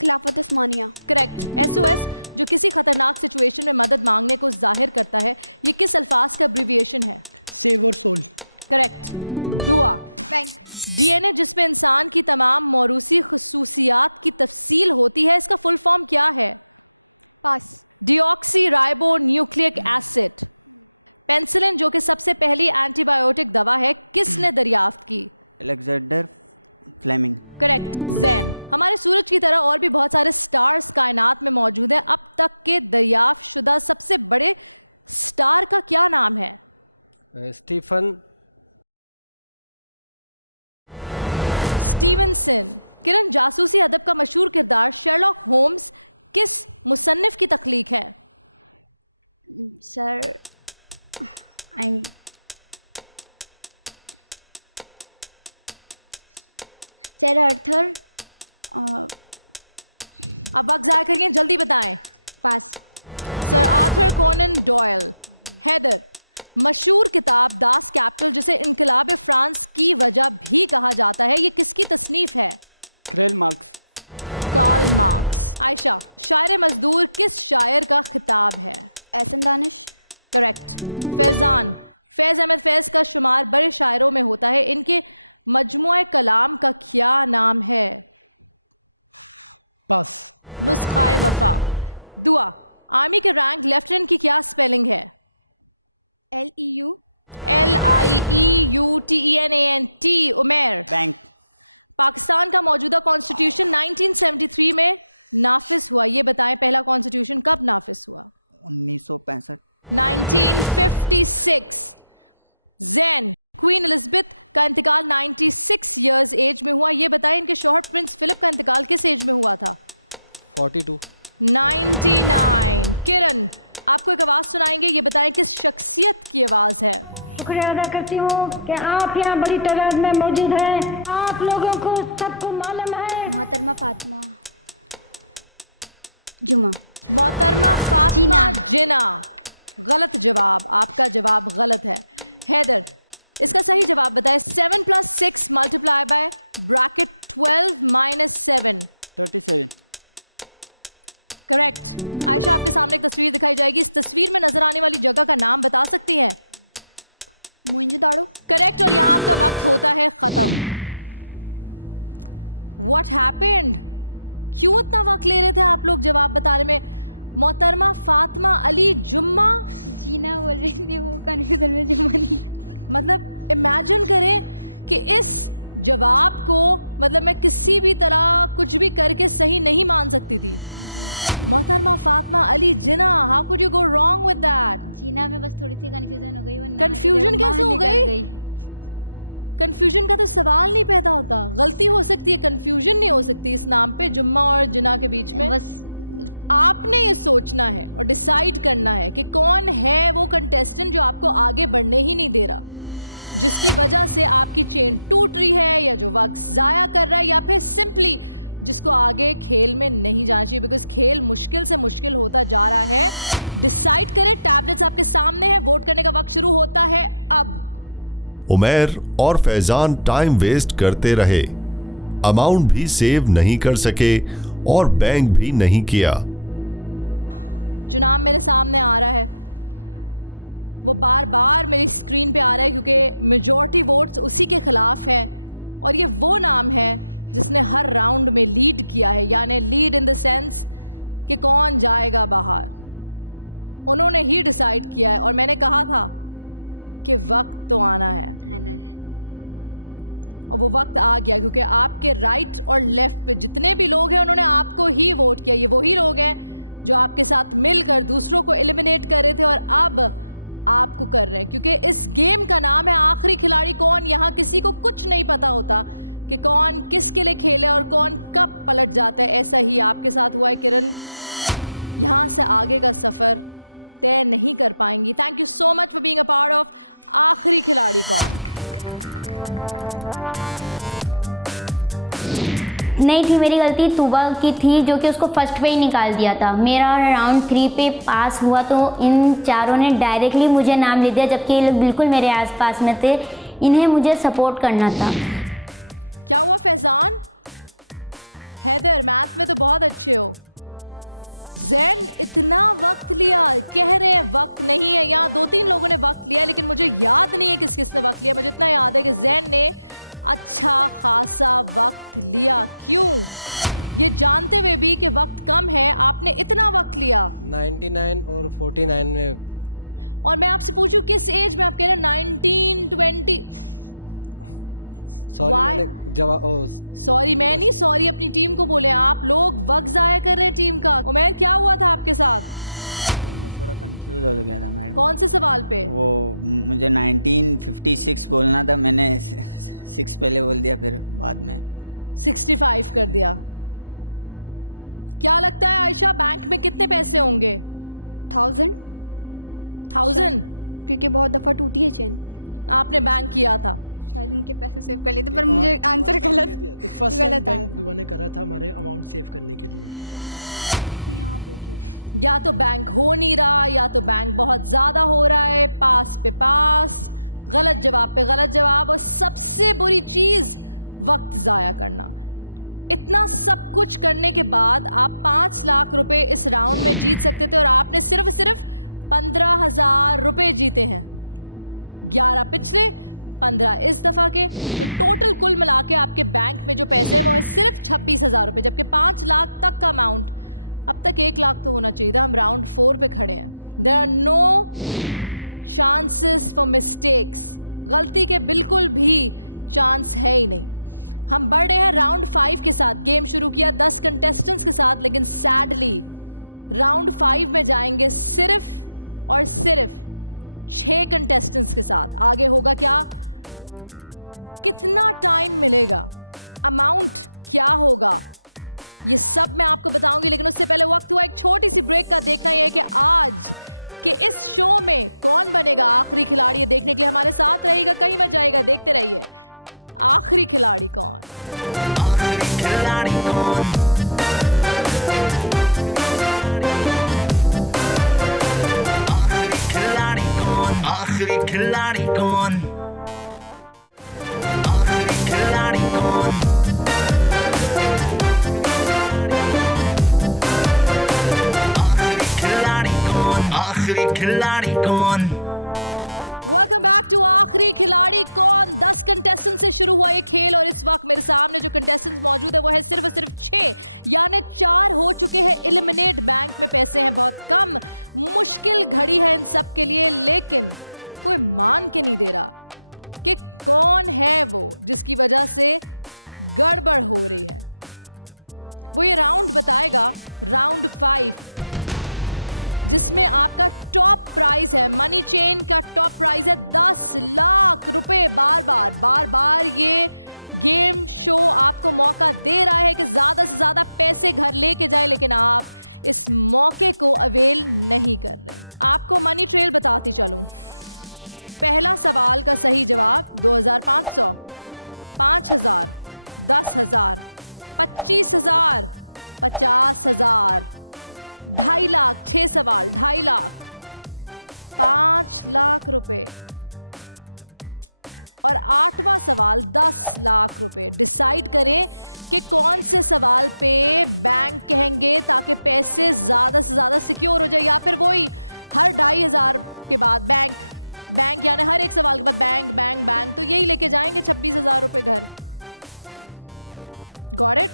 खिलाफत उस्मानिया। करेक्ट। SOS जो किसी खतरनाक सिचुएशन में मदद मांगने को जाहिर करता है, ये किस अल्फाज का एब्रिविएशन है? सेव और soul. Correct. Dua. Bank. DNA जिसमें इंसान की तमाम मौरूसी खसूसियात की तफसील होती है, इसका फुल फॉर्म क्या है? Pass. Deoxyribonucleic acid. Penicillin जो कि सबसे पहली एंटीबायोटिक दवा है, किसने दरियाफ्त की? Alexander Fleming. करेक्ट। जैन, हमारे सूरज की तरह और भी बहुत सारे स्टार्स कायनात में मौजूद हैं, अब तक के दरियाफ्त शुदा सबसे बड़े स्टार का क्या नाम है? स्टीवनसन। किरण, जासूसी अदब का मशहूर किरदार शर्लॉक होम्स किस मुसन्निफ की तख्लीक है? Sir sir Arthur. अब वक्त ज़ाया करिए, जल्दी बताएं। Pass. Sir Arthur Conan Doyle. Haider, मशहूर किताब दास कैपिटल जिसे इनकलाब फ्रांस की वजह भी कहा जाता है, ये किसकी तसनीफ है? Karl Marx. Karl Marx. Ayesha, शायर मजदूर किस शायर का खिताब है? एहसन दानिश। करेक्ट। फैज़ान, फैज़ अहमद फैज़ का शुमार बड़े शायरों में होता है, इनके मजमुए कलाम का क्या नाम है? पास। नुस्खाए वफा। दुआ, आर्मी के रैंक लेफ्टिनेंट की क्या स्पेलिंग है? LEU। LIEUTENANT। उमेर। बैंक। पाकिस्तान का मौजूदा कॉन्स्टिट्यूशन 1973 में नाफिज हुआ, ये बताएं पहला कॉन्स्टिट्यूशन कब नाफिज हुआ? 1965। 1956। जैन, क्वीन एलिजाबेथ का इंतकाल 96 इयर्स एज में हुआ, ये बताएं इनके शौहर प्रिंस फिलिप का इंतकाल किस एज में हुआ था? 42। 99। किरण, आपको एक आवाज़ सुनाएंगे, ये बताएं किस शख्सियत की आवाज़ है? शुक्रिया अदा करती हूँ कि आप यहाँ बड़ी तादाद में मौजूद हैं। आप लोगों को सबको मालूम है। मोहतरमा फातिमा जुमा। मोहतरमा फातिमा जिना। गलत जवाब, आपका जवाब गलत है। हैदर, इसका सही जवाब बताएं। 7 + 6 multiply by bracket 12 - 7। 37। Correct. Ayesha, आपके सामने एक तस्वीर दिखाई जाएगी, इस तस्वीर में नजर आने वाली जगह का नाम बता सकती हैं? मोइंजोदाड़ो। करेक्ट। और यहाँ आपका वक्त होता है खत्म। What happened? क्यों इतना वक्त ले रहे थे आप लोग जवाब बताने में? मोहतरमा फातिमा अली जुम्मा। जीना बोल रही थी, वो कन्फ्यूजन में जुम्मा नहीं। मतलब इमेजिन करें कि इस जवाब को मतलब मैं किसी भी तरह कुछ भी करके सही नहीं मान सकती थी। मोहतरमा Fatima Ali Jinnah, how could you go wrong with that? Jinnah में बस थोड़ी सी कंफ्यूजन हो गई। कंफ्यूजन कैसे हो गई? कंफ्यूजन का तो सवाल नहीं पैदा होता, गलती हो सकती है, कंफ्यूजन नहीं हो सकती इस नाम पे जुम्मा और जिना के बीच में। बस आपने ये सोचना है और डिसाइड करना है कि कौन है वो कंटेस्टेंट जो आपको आगे बढ़ने ही नहीं दे रहा, जिसकी वजह से आपकी चेन टूट रही है, या जो वक्त ज़ाया कर रहा है, या फिर सिंपली जिसको आगे खेल में नहीं जाना चाहिए, बिकॉज खेल मुश्किल से मुश्किल होता जा रहा है। डिसाइड करें, टैबलेट्स आपके सामने है, वोट करने का वक्त शुरू होता है अब। उमैर और फैजान टाइम वेस्ट करते रहे, अमाउंट भी सेव नहीं कर सके और बैंक भी नहीं किया। जो नाम मेरे सामने आ रहा है वो बार बार मेरी स्क्रीन पे आ रहा है क्योंकि मेजॉरिटी वोट्स उसी के खिलाफ है, और ये वो नाम है जिसने हर राउंड में लीड किया है, यानी लीड इन द सेंस कि कौन जाएगा बाहर। उन्होंने ही डिसाइड किया है और मैंने कहा था कि वक्त तो आना है, और वो वक्त आ गया क्योंकि आपके राइट और लेफ्ट पे जितने भी लोग हैं उन्होंने आपको ही वोट किया। ये वही लोग हैं जो आपके साथ मिलकर दूसरों को एलिमिनेट कर रहे थे और अब आपको कर रहे हैं, क्योंकि इस गेम का नाम है आखिरी खिलाड़ी कौन। यहाँ किसी को कुछ नहीं पता होता कि कौन किसके लिए खेले और कौन कब पलट जाता है। ऐसा ही आपके साथ हुआ है किरण, यहाँ से आगे का सफ़र तय नहीं कर पाएंगी। Thank you so much for being a part of आखिरी खिलाड़ी कौन। नहीं थी मेरी गलती, तूबा की थी जो कि उसको फर्स्ट पे ही निकाल दिया था। मेरा राउंड 3 पे पास हुआ तो इन चारों ने डायरेक्टली मुझे नाम ले दिया, जबकि ये लोग बिल्कुल मेरे आसपास में थे। इन्हें मुझे सपोर्ट करना था। क्या हुआ फैजान? हैदर मैथ में तो बहुत अच्छे हो। जैन इतना वक्त लिया, कह रहे हैं वक्त नहीं है। यहाँ 2-3 लोगों ने वक्त लिया, लेकिन मुझे याद नहीं है किस किसने वक्त लिया। मुझे इतना याद है कि जैन ने अच्छा खासा वक्त लिया। क्यों? ये जानते हुए भी कि वक्त कम है, आपने इतना वक्त लिया। 99 और 49 में। और मैं आपसे पूछूं किस एज में? आप कह रहे हैं 19, 20। सॉरी मैं नहीं, सॉरी अपनी टीम को बोले। आप लोग वक्त जाया कर रहे हैं टीम का। उमैर क्या हुआ था आपके साथ? थोड़ा कंफ्यूज हो गया था मैडम। कौन से सवाल पे? वो मुझे 1956 बोलना था, मैंने 6 पहले बोल दिया, फिर बाद में 65 कर दिया। क्या लगता है आयशा, बैंक में कितने पैसे होंगे? 1000 क्योंकि बहुत दफ़ा टूटी है चेन। आपने बैंक किया था? शायद इनके पैसे सेव कर लिए थे, पर मुझे आंसर गलत फर्स्ट टाइम बैंक दुआ ने करा था हमारे अमाउंट सेव करने के लिए। या तो बैंक हो नहीं रहा, या तो बैंक बहुत ज़्यादा हो रहा है। पास पे पास, गलत जवाब पे गलत जवाब, और सबसे बुरी चीज़ वक्त ज़ाया करना। इतना सब कुछ करने के बाद आप 5 लाख रुपए इस राउंड में जीत सकते थे, और आपने सिर्फ 15,000 रुपए जीते हैं। 11 पिछले, 15 इस दफ़ा के, तो टोटल कुल मिला के आपके बैंक में जो पैसे हैं वो है सिर्फ 26,000 रुपये, जबकि 5 लाख तक का अमाउंट। अब तक 1 लाख तो होना चाहिए था। हम राउंड 4 पे खड़े हैं। There are no chances for mistakes. गलती के बिल्कुल भी चांस है ही नहीं। हम बढ़ रहे हैं राउंड 5 के साथ। गेम शुरू किया 10 कंटेस्टेंट्स के साथ, लेकिन सैडली राउंड 5 में जाएंगे सिर्फ और सिर्फ 6 कंटेस्टेंट्स के साथ। आगे होगा क्या? कितना टाइम मिलेगा? अमाउंट क्या होगा? ये सब मैं आपको बताऊंगी, लेकिन उससे पहले वक्त हुआ एक छोटी सी ब्रेक का। देखना यह है कि आज के इस शो में कौन बनेगा आखिरी खिलाड़ी। ये देखने के लिए हमारे साथ रहिएगा, कहीं मत जाएगा, देखते रहिए। आखिरी खिलाड़ी कौन? आखिरी खिलाड़ी कौन? आखिरी खिलाड़ी कौन? आखिरी खिलाड़ी कौन? वेलकम बैक टू आखिरी खिलाड़ी कौन। 10 कंटेस्टेंट से शुरू हुआ ये खेल, और इस वक्त मेरे सामने जो कंटेस्टेंट्स मौजूद है वो है सिर्फ और सिर्फ 6, यानी 4 हो चुके हैं एलिमिनेट। बैंक में पैसे हैं बहुत कम। मुश्किल घड़ी है इन सब के लिए, लेकिन कोई मान के नहीं दे रहा कि कौन है वो जिसकी वजह से गड़बड़ हो रही है। वो ये राउंड बताएगा, राउंड 5, जिसमें आपका टॉप प्राइज है, मनी चेन का टॉप प्राइज है 10 लाख रुपए। बार बार ये गेम शो आपको मौका दे रहा है कि ज़्यादा से ज़्यादा पैसे घर लेके जाए, लेकिन आप इस मौके को अवेल नहीं कर रहे। आपको मनी ट्रेल बताती चलूं। पहला सवाल का सही जवाब 2500, 5000, 10,000, 25,000, 50,000, 2.5 लाख। 6 सवाल 2.5 लाख, 5 लाख रुपए, और 8वां सवाल 10 लाख रुपए। डिसाइड करें कि कौन से सवाल पे बैंक कहेंगे ताकि पैसे ज़्यादा से ज़्यादा सिक्योर हो जाए, या फिर वही हर 2,500 के बाद बैंक यानी हर एक सवाल के बाद बैंक, तो यही लेके जाएंगे 26,000 रुपए घर। Got it?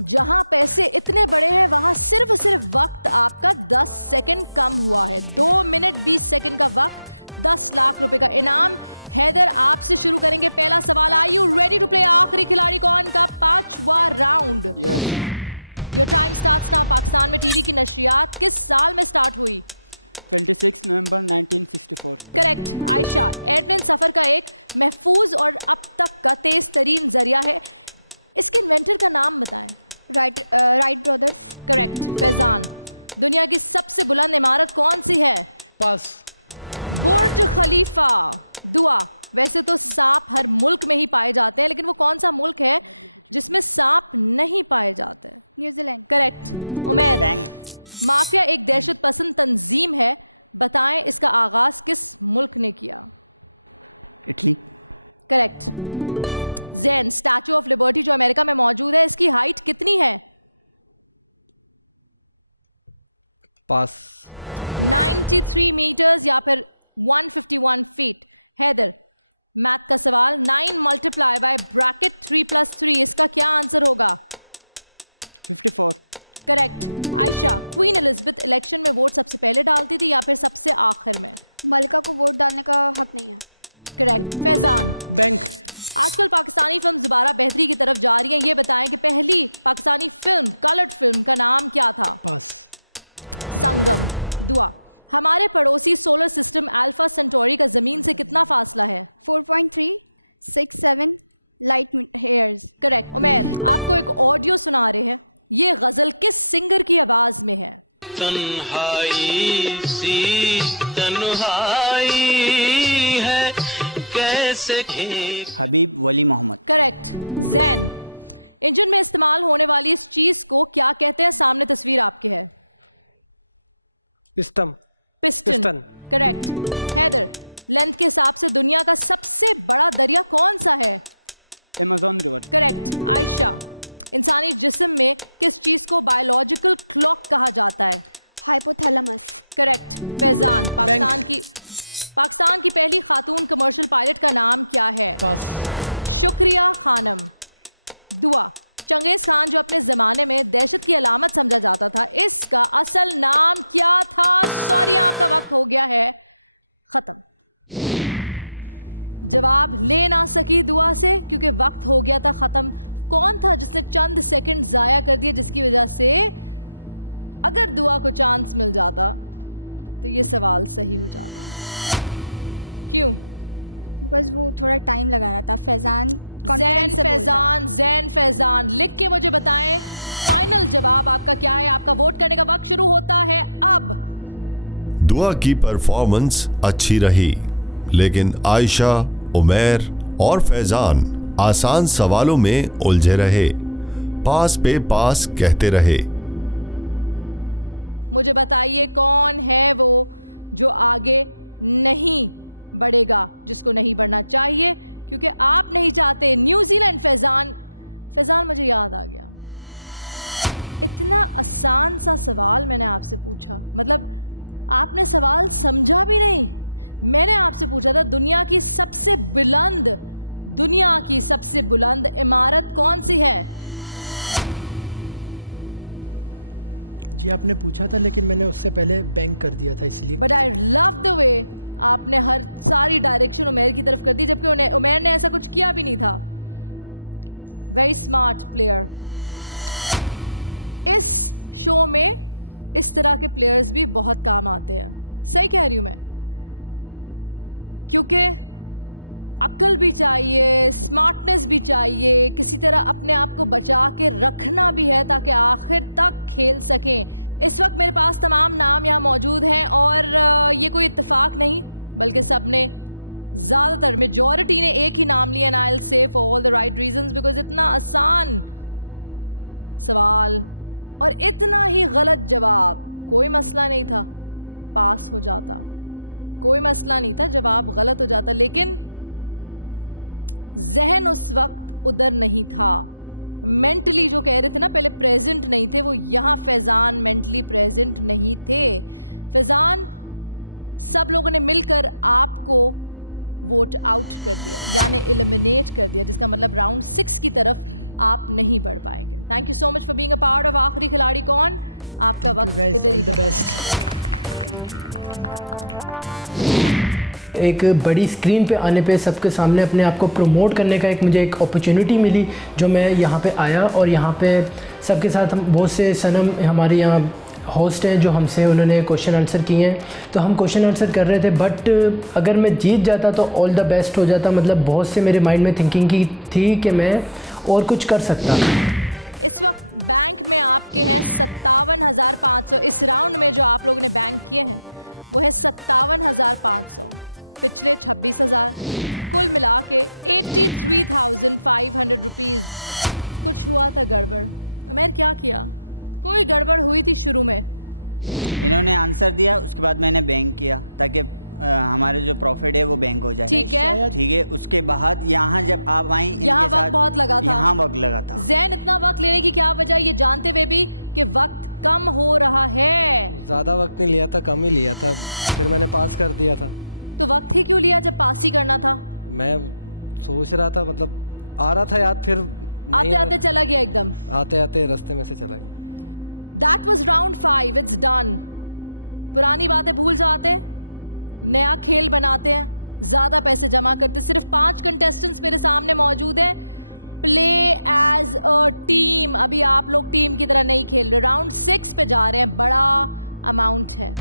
जहां पैसे इतने बड़े हैं वहां सिर्फ वक्त आपका 10 सेकंड कम हुआ है। 2 मिनट 20 सेकंड का वक्त, 10 लाख रुपए का इनाम। हैदर आपसे शुरू करेंगे पहला सवाल। Are you ready to play आखिरी खिलाड़ी कौन का 5वां round? Your time starts now. Pakistan में टीवी की नशरियात किस साल में स्टार्ट हुई? 26 नवंबर 1964। करेक्ट। आयशा, एयरप्लेन सफर का एक महफूज और अब तक का तेज तरीन जरिया है, इसके इन्वेंटर का नाम बताएं। Wright brothers. करेक्ट। फैजान, दुनिया की सबसे बुलंद इमारत कौन सी है? पास। बुर्ज खलीफा। दुआ, वैसे तो सांप हर मुल्क में ही पाए जाते हैं, लेकिन वो कौन सा मुल्क है जिसमें सांप नहीं पाए जाते? न्यूजीलैंड। करेक्ट। उमेर, माफिया एक दहशत पसंद तंजीम है, बताएं इसका आगाज किस मुल्क ने किया? Italy. Correct. Jain, statue of liberty जो अमेरिका में मौजूद है, इसकी हाइट कितनी है? पास। 93 मीटर्स या फिर 151 फीट। हैदर, मैथ का सवाल, 9 मल्टीप्लाई बाय ब्रैकेट 3 + 3, इसका क्या आंसर होगा? 54। Correct. Ayesha, queen Elizabeth election में वोट सबसे पहले डालती थी या फिर सबसे आखिर में? मलिका को वोट डालने का हक नहीं है। करेक्ट। फैजान, बैंक। आजकल पाकिस्तानी फिल्म दोबारा बेहतरी की तरफ जा रही है, ये बताएं कि पहली पाकिस्तानी फिल्म कलर्ड फिल्म का नाम क्या था? पास। संगम। दुआ, हमारे पड़ोसी सोलर सिस्टम अल्फा सेंटोरी का जमीन से कितना फासला है? 4.367 लाइट ईयर्स। करेक्ट। उमेर, आपको एक ऑडियो सुना रहे हैं, ये गजल किस सिंगर की आवाज में है? तन्हाई सी तन्हाई है कैसे हबीब वली मोहम्मद। करेक्ट। जैन, इंजन में इस्तेमाल होने वाली इस चीज को क्या कहते हैं? सामने तस्वीर आपके है। पिस्टन। करेक्ट। हैदर, लेंथ के हिसाब से दुनिया का सबसे बड़ा दरिया कौन सा है? Amazon river. करेक्ट। आयशा, इंसानी जिस्म में किस चीज को बायोलॉजिकल क्लॉक कहा जाता है? हाइपोथैलेमस। करेक्ट। फैजान, पाकिस्तान की पहली खातून कमर्शियल पायलट का नाम क्या है? पास। शुक्रिया खानम। दुआ, चंगेज खान जो अपने जमाने में दहशत की अलामत समझा जाता था, इसका असल नाम क्या था? सॉरी, आपका वक्त हो गया है खत्म। जवाब ले ना सकी दुआ से क्योंकि वक्त हो गया था खत्म। कौन था जिसने चंद सेकंड जाया कर दिए, जिसकी वजह से अगर दुआ को चांस मिल जाता तो ये सवाल सही हो जाता? क्यों? बिकॉज वो थोड़ा टाइम लगा रहा था। जैन फैजान, लिख के मुझे बताएं फाइनल जवाब आपका क्या है। आपका वोट करने का वक्त शुरू होता है अब। दुआ की परफॉर्मेंस अच्छी रही, लेकिन आयशा, उमेर और फैजान आसान सवालों में उलझे रहे, पास पे पास कहते रहे। मुझे बताइए कौन है वो जो आगे नहीं बढ़ेगा, जिसको नहीं बढ़ना चाहिए क्योंकि आप नहीं चाहते। न्यूजीलैंड। फैजान मुझे याद आ गया, इतना आसान सा सवाल मैंने आपसे पूछा, मतलब आपने सवाल समझा भी नहीं। मैंने आपसे पूछा था दुनिया की सबसे बुलंद इमारत कौन सी है? जी आपने पूछा था, लेकिन मैंने उससे पहले बैंक कर दिया था इसलिए। But I love the way आपने हर सारी डायरेक्शन उमेर की तरफ कर दी, जबकि उमेर ने ऐसा कुछ किया भी नहीं था। Very smart player. इस शो में इस तरह के प्लेयर्स भी बहुत काम आते हैं। सही कह रही हूं मैं? क्योंकि अक्ल भी चाहिए, स्मार्टनेस भी चाहिए, किसी तरह अपने आप को बचा के रखना भी है ताकि आखिर तक खेल सकें। इस वक्त मेरे पास तमाम नाम यहाँ मौजूद हैं और ये कोई इत्तेफाक नहीं बल्कि सब ने, ज़्यादातर मेजॉरिटी ने एक ही नाम लिया। And I will say for all the right reasons, because इतना आसान सवाल और इतना ही गलत जवाब, कोई मसला नहीं था, पास हो जाता, कोई मसला नहीं था, जवाब गलत हो जाता, लेकिन जहन उस वक्त उधर नहीं था। मेंटली जो कह रहे थे ना पहले प्रेजेंट नहीं थे, वो यहाँ फैजान मेंटली प्रेजेंट नहीं थे। फैजान, सब लोगों ने मिलकर आपको वोट आउट कर दिया, यानी एलिमिनेट कर दिया, जिसका मतलब राउंड 6 की तरफ आप नहीं बढ़ पाएंगे। Thank you so much for being a part of आखिरी खिलाड़ी कौन। आपका वक्त इधर ही एक बड़ी स्क्रीन पे आने पे सबके सामने अपने आप को प्रमोट करने का मुझे एक अपॉर्चुनिटी मिली, जो मैं यहाँ पे आया और यहाँ पे सबके साथ हम बहुत से सनम हमारे यहाँ होस्ट हैं जो हमसे उन्होंने क्वेश्चन आंसर किए हैं, तो हम क्वेश्चन आंसर कर रहे थे। बट अगर मैं जीत जाता तो ऑल द बेस्ट हो जाता, मतलब बहुत से मेरे माइंड में थिंकिंग की थी कि मैं और कुछ कर सकता। इस वक्त बैंक में आपके हैं 57,500। इस राउंड में जो आप लोगों ने बैंक किए हैं वो है 57,500, पिछले 26,000, कुल मिला के 83,500 रुपीज़। कुछ हुआ था गड़बड़। उमैर क्या किया? कोई गड़बड़ हुई थी शुरू में? इन्होंने आंसर दिया, उसके बाद मैंने बैंक किया ताकि हमारे जो प्रॉफिट है वो बैंक हो जाए। ठीक है, ठीक है। उसके बाद यहाँ जब आप आई, यहाँ वक्त बहुत लगा था। यहाँ वक्त लगा था। जैन इतना वक्त लेने की क्या वजह, ये जानते हुए भी कि वक्त कम हो रहा है? ज़्यादा वक्त नहीं लिया था, कम ही लिया था, फिर मैंने पास कर दिया था। तो वक्त ही क्यों लिया जब पास ही करना था? मैं सोच रहा था, मतलब आ रहा था याद, फिर आते आते चला गया एकदम। आते आते रास्ते में से चला गया। That was round 5, it's done. पुरानी बातें भूल जाते, नया खेल बनाते हैं, ज़्यादा पैसे जमा करते। सिर्फ 5 कंटेस्टेंट्स मेरे सामने मौजूद हैं। Play as a team. अभी आप लोग टीम की तरह नहीं खेल रहे। राउंड 6 पे जा रहे हैं। बड़ा अमाउंट है।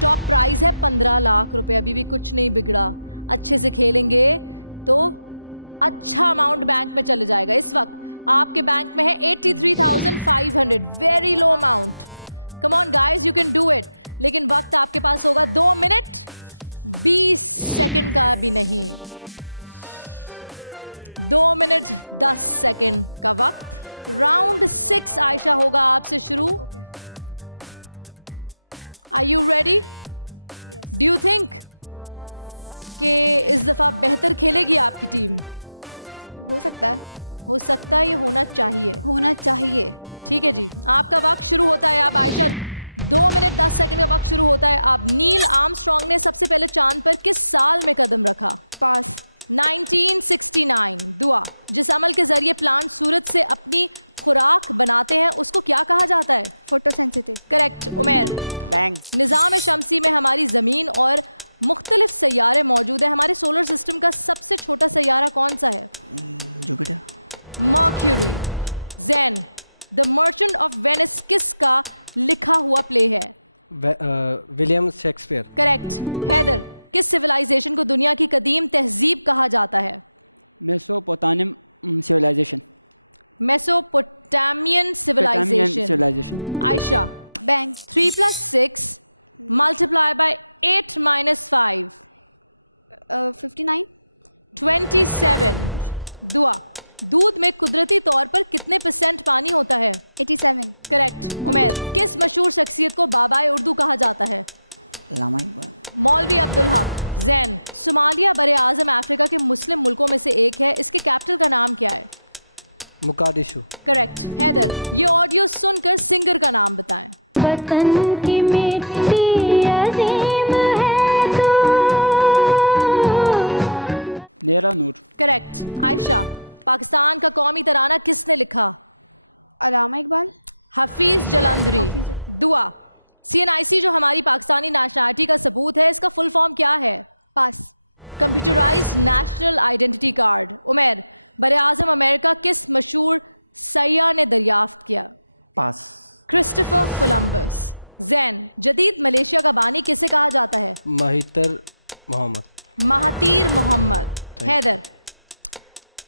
टॉप प्राइज़ है 15 लाख रुपए। अभी भी कुछ नहीं बिगड़ा। अच्छे से खेलेंगे तो अच्छा अमाउंट बैंक में चले जाएगा। इस वक्त आपके बैंक में है 83,500, very low amount. Come on guys, you can do it. लेकिन वक्त आपके पास होगा 2 मिनट 20 सेकंड का भी नहीं, 2 मिनट 10 सेकंड का वक्त। राउंड 6 आयशा होगा आपसे शुरू। Are you ready? Do you think कि इस दफा बेहतर खेलेगी आपकी टीम? हो सकता है, हो सकता है, ये होना चाहिए, होना चाहिए। ठीक है जी, आपका वक्त शुरू होता है। अब आयशा 2 मिनट 10 सेकंड का वक्त शुरू होता है। अब नील आर्मस्ट्रॉन्ग ने सबसे पहले चांद पर किस साल में कदम रखा? पास। 1969। दुआ, जिस अमल के जरिए प्लांट सूरज से अपनी खुराक बनाते हैं उसको क्या कहा जाता है? फोटोसेंसिटिव। करेक्ट। उमैर? बैंक। निज़ाम शमसी में हमारी ज़मीन और मुख्तलिफ सैयारे मौजूद हैं। हमारे सोलर सिस्टम का सबसे छोटा सैयारा कौन सा है? Jupiter. Mercury. Jain, the merchant of Venice किसका लिखा हुआ प्ले है? William Shakespeare. करेक्ट। हैदर, किस सिविलाइजेशन को दुनिया की कदीम तहजीब कहा जाता है? Mesopotamian civilisation. Mesopotamian civilisation. Ayesha? Bank. 3 + 6 multiply by 8 - 5 59। 27। दुआ, दूध में कुदरती तौर पर कितने % पानी होता है? 87। करेक्ट। उमैर, किस मशहूर शख्सियत को बाबाए उर्दू कहा जाता है? अल्लामा इकबाल। मौलवी अब्दुल हक। जैन, सोमालिया बरे आज़म अफ्रीका के मुस्लिम मुल्कों में से एक है। इसके कैपिटल का नाम क्या है? मुकादिशु। करेक्ट। हैदर, ये ऑडियो सुनकर सिंगर का नाम बताएं। वतन की मिट्टी अजीम है तो। नेरा नूर। करेक्ट। आयशा, पाकिस्तान का कौमी तराना किसने लिखा? अल्लामा इकबाल। हफीज जलंधरी। दुआ, CNIC जो हमारी पाकिस्तानी नेशनलिटी का सबूत है, इसका फुल फॉर्म क्या है? Pass. Computerised national identity card. Umair, बरे आज़म अमेरिका किस मशहूर सैयाह ने दरियाफ्त किया? पास। Christopher Columbus. जैन, जदीद मलेशिया का बानी किसे कहा जाता है? महातीर मोहम्मद। महातीर मोहम्मद। हैदर,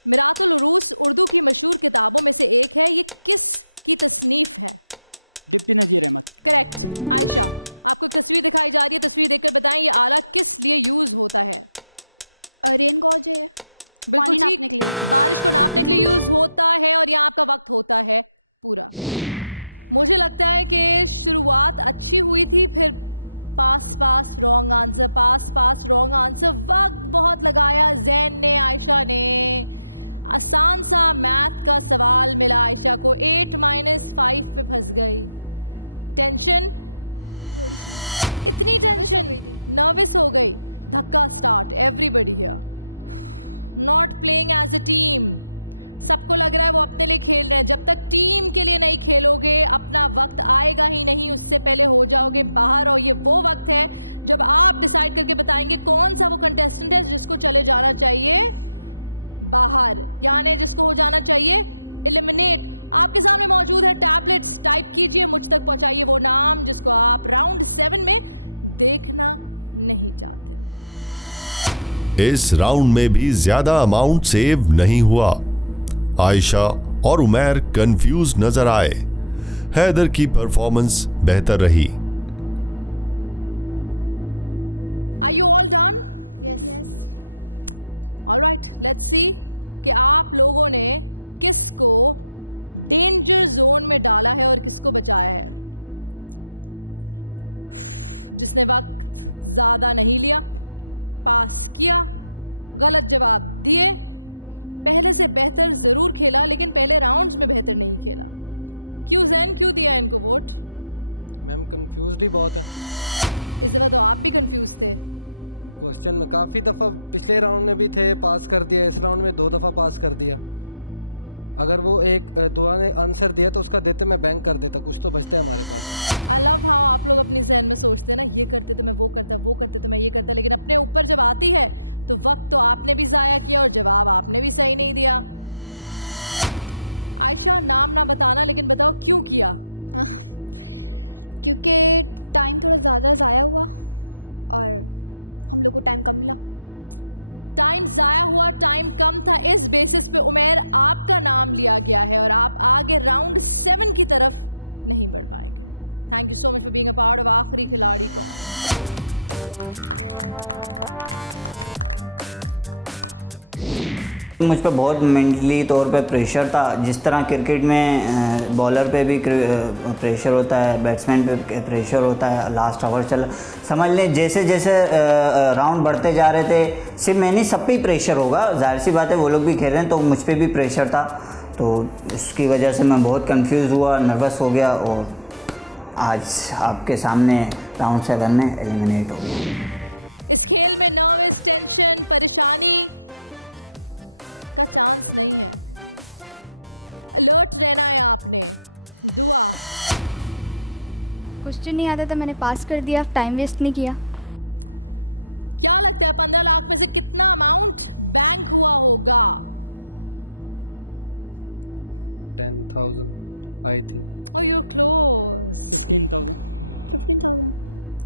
मिरातुल उरूस उर्दू की मशहूर किताबों में से एक है। ये किस की तसनीफ है? डिप्टी नज़ीर अहमद। करेक्ट। आयशा, आपको एक तस्वीर दिखाई जा रही है, तस्वीर देखकर बताएं ये आला किस लिए यूज़ होता है? रेन गॉज है। बिल्कुल ठीक, बारिश को नापने के लिए यूज़ होता है। और यहाँ आपका वक्त होता है पूरा। मुझे लगता है कि शुरुआत अच्छी हुई थी, फिर पास रॉन्ग आंसर, पास रॉन्ग आंसर। वक्त बहुत लगाया जैन ने, आयशा ने। आसान सा मैथ का सवाल मिला आयशा को, 8 - 5 पे फंस गई। टेंशन थोड़ी सी, इतनी टेंशन, नर्वस हो गई। धक्का start. Everybody here not playing as a team. सबको लग रहा है वो अपने लिए खेल रहे हैं। जब तक टीम के लिए नहीं खेलोगे अपना वक्त आएगा ही नहीं, उससे पहले हो जाओगे बाहर। और ये वो वक्त है जब आप डिसाइड करके बताएंगे कौन सा वो कंटेस्टेंट है जिसको चले जाना चाहिए बाहर, यानी जिसको हो जाना चाहिए एलिमिनेट। आपके सामने मौजूद है टैबलेट्स, टाइप कीजिए, मुझ तक पहुंचाइए वो नाम जिसको आप राउंड 7 में देखना नहीं चाहते। इस राउंड में भी ज्यादा अमाउंट सेव नहीं हुआ। आयशा और उमैर कंफ्यूज नजर आए। हैदर की परफॉर्मेंस बेहतर रही। Are you all done? Yes. All right, let's see कि आप लोगों ने किसको डेंजर जोन में डाला है और किसको बचाया है? जिसने वक्त ज़्यादा नहीं लिया, पास किया, गलत जवाब दिए, पहले से बेहतर ज़रूर खेला लेकिन पहले राउंड्स में बेहतर नहीं खेला। क्यों जैन, क्यों दिया इनको वोट? मैम कंफ्यूज्ड ही बहुत है। इस दफ़ा तो आप भी कंफ्यूज थे। क्वेश्चन में काफ़ी दफ़ा पिछले राउंड में भी थे, पास कर दिया, इस राउंड में 2 दफ़ा पास कर दिया। अगर वो एक दुआ ने आंसर दिया तो उसका देते मैं बैंक कर देता, कुछ तो बचता है हमारे पास। आई लव हाउ आप लोग अपनी जहन में सोचते हैं ना, ये करते तो मैं वो करता, वो करते तो मैं ये करता, लेकिन अपने ऊपर जब आती है तो वक्त तो आपने भी ज़ाया किया और जवाब आपने भी सही नहीं दिया। आयशा, नाम ना बताना लेकिन बताओ क्यों किया? क्योंकि टाइम थोड़ा ज़्यादा ज़ाया हुआ और हम लोग को टाइम कम मिला। टाइम ज़ाया हुआ, टाइम कम था, इस बेसिस पे उमेर आपका नाम लिया गया है और आप आगे राउंड 7 की तरफ नहीं बढ़ पाएंगे। Thank you so much for being a part of आखिरी खिलाड़ी कौन। मुझ पर बहुत मेंटली तौर पे प्रेशर था। जिस तरह क्रिकेट में बॉलर पे भी प्रेशर होता है, बैट्समैन पे प्रेशर होता है, लास्ट ओवर चला, समझ लें जैसे जैसे राउंड बढ़ते जा रहे थे, सिर्फ मैं नहीं, सब पे ही प्रेशर होगा, जाहिर सी बात है, वो लोग भी खेल रहे हैं तो मुझ पर भी प्रेशर था। तो इसकी वजह से मैं बहुत कंफ्यूज हुआ, नर्वस हो गया और आज आपके सामने राउंड 7 में एलिमिनेट हो गया। इस खेल में नर्वस, टेंशन, परेशानी का चांस नहीं है। अलर्ट रहना है आपने। दुआ, क्वेश्चन नहीं आता था, मैंने पास कर दिया, टाइम वेस्ट नहीं किया। क्या लगता है 15 लाख में से कितना अमाउंट बैंक हुआ होगा? 10,000 I think. Oh, you're close. 15,000. 15,000.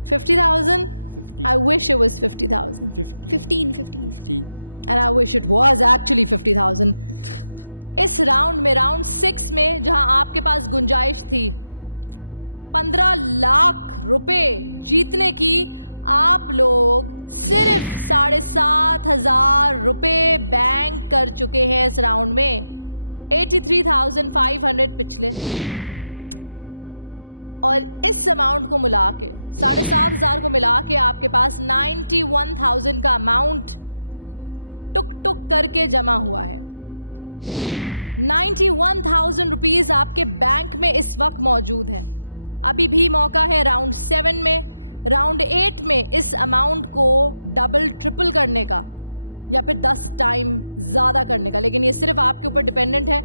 50,000? 50. I wish it was 50,000. 15. And I wish it was actually 50,000. इस राउंड में, राउंड 6 में, जहां आपके पास गुंजाइश थी 15 लाख रुपए जीतने की, आप लोग सिर्फ 7,500 रुपए बैंक कर चुके हैं इस राउंड में। 83,500 पिछले, और इस अमाउंट को मिला के 7,500 को मिला के आपके पास 91,000 का अमाउंट टुक टुक करके जमा हुआ है। 91,000 रुपीज़ आपके बैंक में इस वक्त मौजूद है। अभी भी मौका है राउंड 7 में, राउंड 8 में इस अमाउंट को डबल ट्रिपल करने का या फिर 10 टाइम ज़्यादा करने का, लेकिन ये सिर्फ आपके ऊपर डिपेंडेंट है।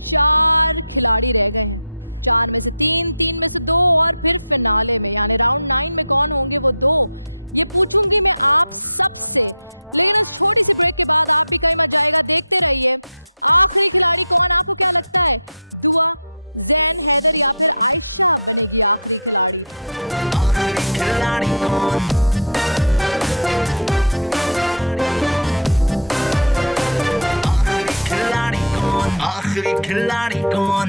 4 खिलाड़ी रह गए हैं, 4 में से 3, 3 में से 2 और फिर फिनाले में यानी राउंड 9 में कौन होंगे वो 2, ये पूछूंगी मैं आप सबसे। लेकिन इस छोटी सी ब्रेक के बाद आप भी कहीं मत जाएगा, देखते रहिए। आखिरी खिलाड़ी कौन, आपको क्या लगता है? दुआ, जैन, हैदर या फिर आयशा बनेगी आखिरी खिलाड़ी? आखिरी खिलाड़ी कौन? आखिरी खिलाड़ी कौन?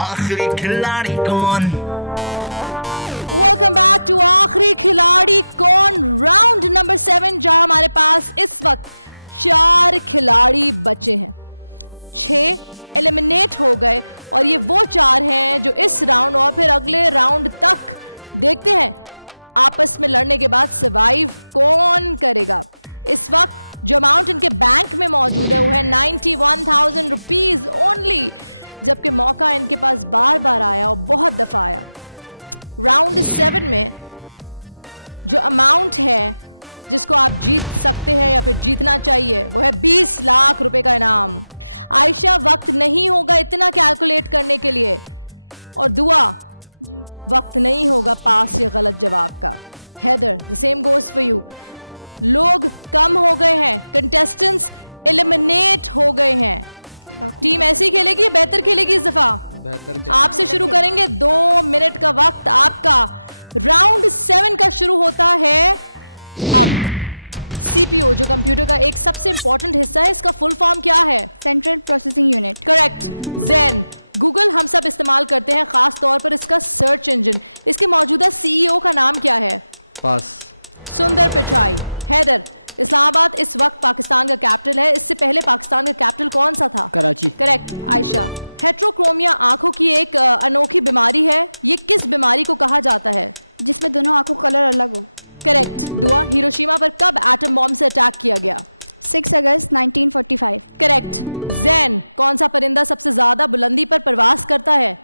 आखिरी खिलाड़ी कौन? वेलकम बैक टू आखिरी खिलाड़ी कौन, राउंड नंबर 7, जहां हमारे पास इस वक्त 4 खिलाड़ी बचे हैं। 6 एलिमिनेट हो गए और ये वो 4 हैं जो इस राउंड और फिर अगले राउंड तक देखते हैं आपस में लड़ने के बाद सर्वाइव कौन करेगा। इस वक्त जो अमाउंट इनके बैंक में मौजूद है वो है 91,000 रुपीज़ ओनली, जबकि मौका इनके पास बार बार आया और बहुत दफ़ा आया। राउंड 7 में जो अमाउंट है जिसको आप जीत सकते हैं या फिर जीतना चाहिए वो है 20 लाख रुपए का इनाम। आयशा, वक्त नहीं होगा इतना कैलकुलेट करने के लिए, और दुआ, वक्त नहीं होगा पास या गलत जवाब का। Haider, the same goes for you. लोग कम हो गए हैं, कंटेस्टेंट्स एलिमिनेट हो गए हैं। टीम ऐसी खेलेगी, बेहतर खेलेगी इस दफा? बेहतर। आपसे शुरू करेंगे, 2 मिनट का वक्त आपका। राउंड 7 का शुरू होता है अब। सीपीयू जो कंप्यूटर का एक सबसे इंपॉर्टेंट हिस्सा है, इसका फुल फॉर्म क्या है? Central processing unit. Correct. Jain, Google हम सब इस्तेमाल करते हैं, खास तौर पर इसका सर्च इंजन। इसके मौजूदा सीईओ का नाम क्या है? पास। सुंदर पिचाई। हैदर, इस्लामाबाद इस वक्त पाकिस्तान का कैपिटल है, इससे पहले पाकिस्तान का कैपिटल कौन सा था? कराची। करेक्ट। आयशा, हेट्रोक्रोमिया आंखों की एक अनोखी बीमारी है, ये किस बीमारी को कहा जाता है? जिसमें दोनों आंखों का कलर अलग हो। करेक्ट। दुआ, हिरोशिमा पर कब एटम बॉम्ब से अटैक किया गया? 6 अगस्त 1945। करेक्ट। जैन, कौन सा परिंदा सबसे ज्यादा बुलंदी पर परवास करता है?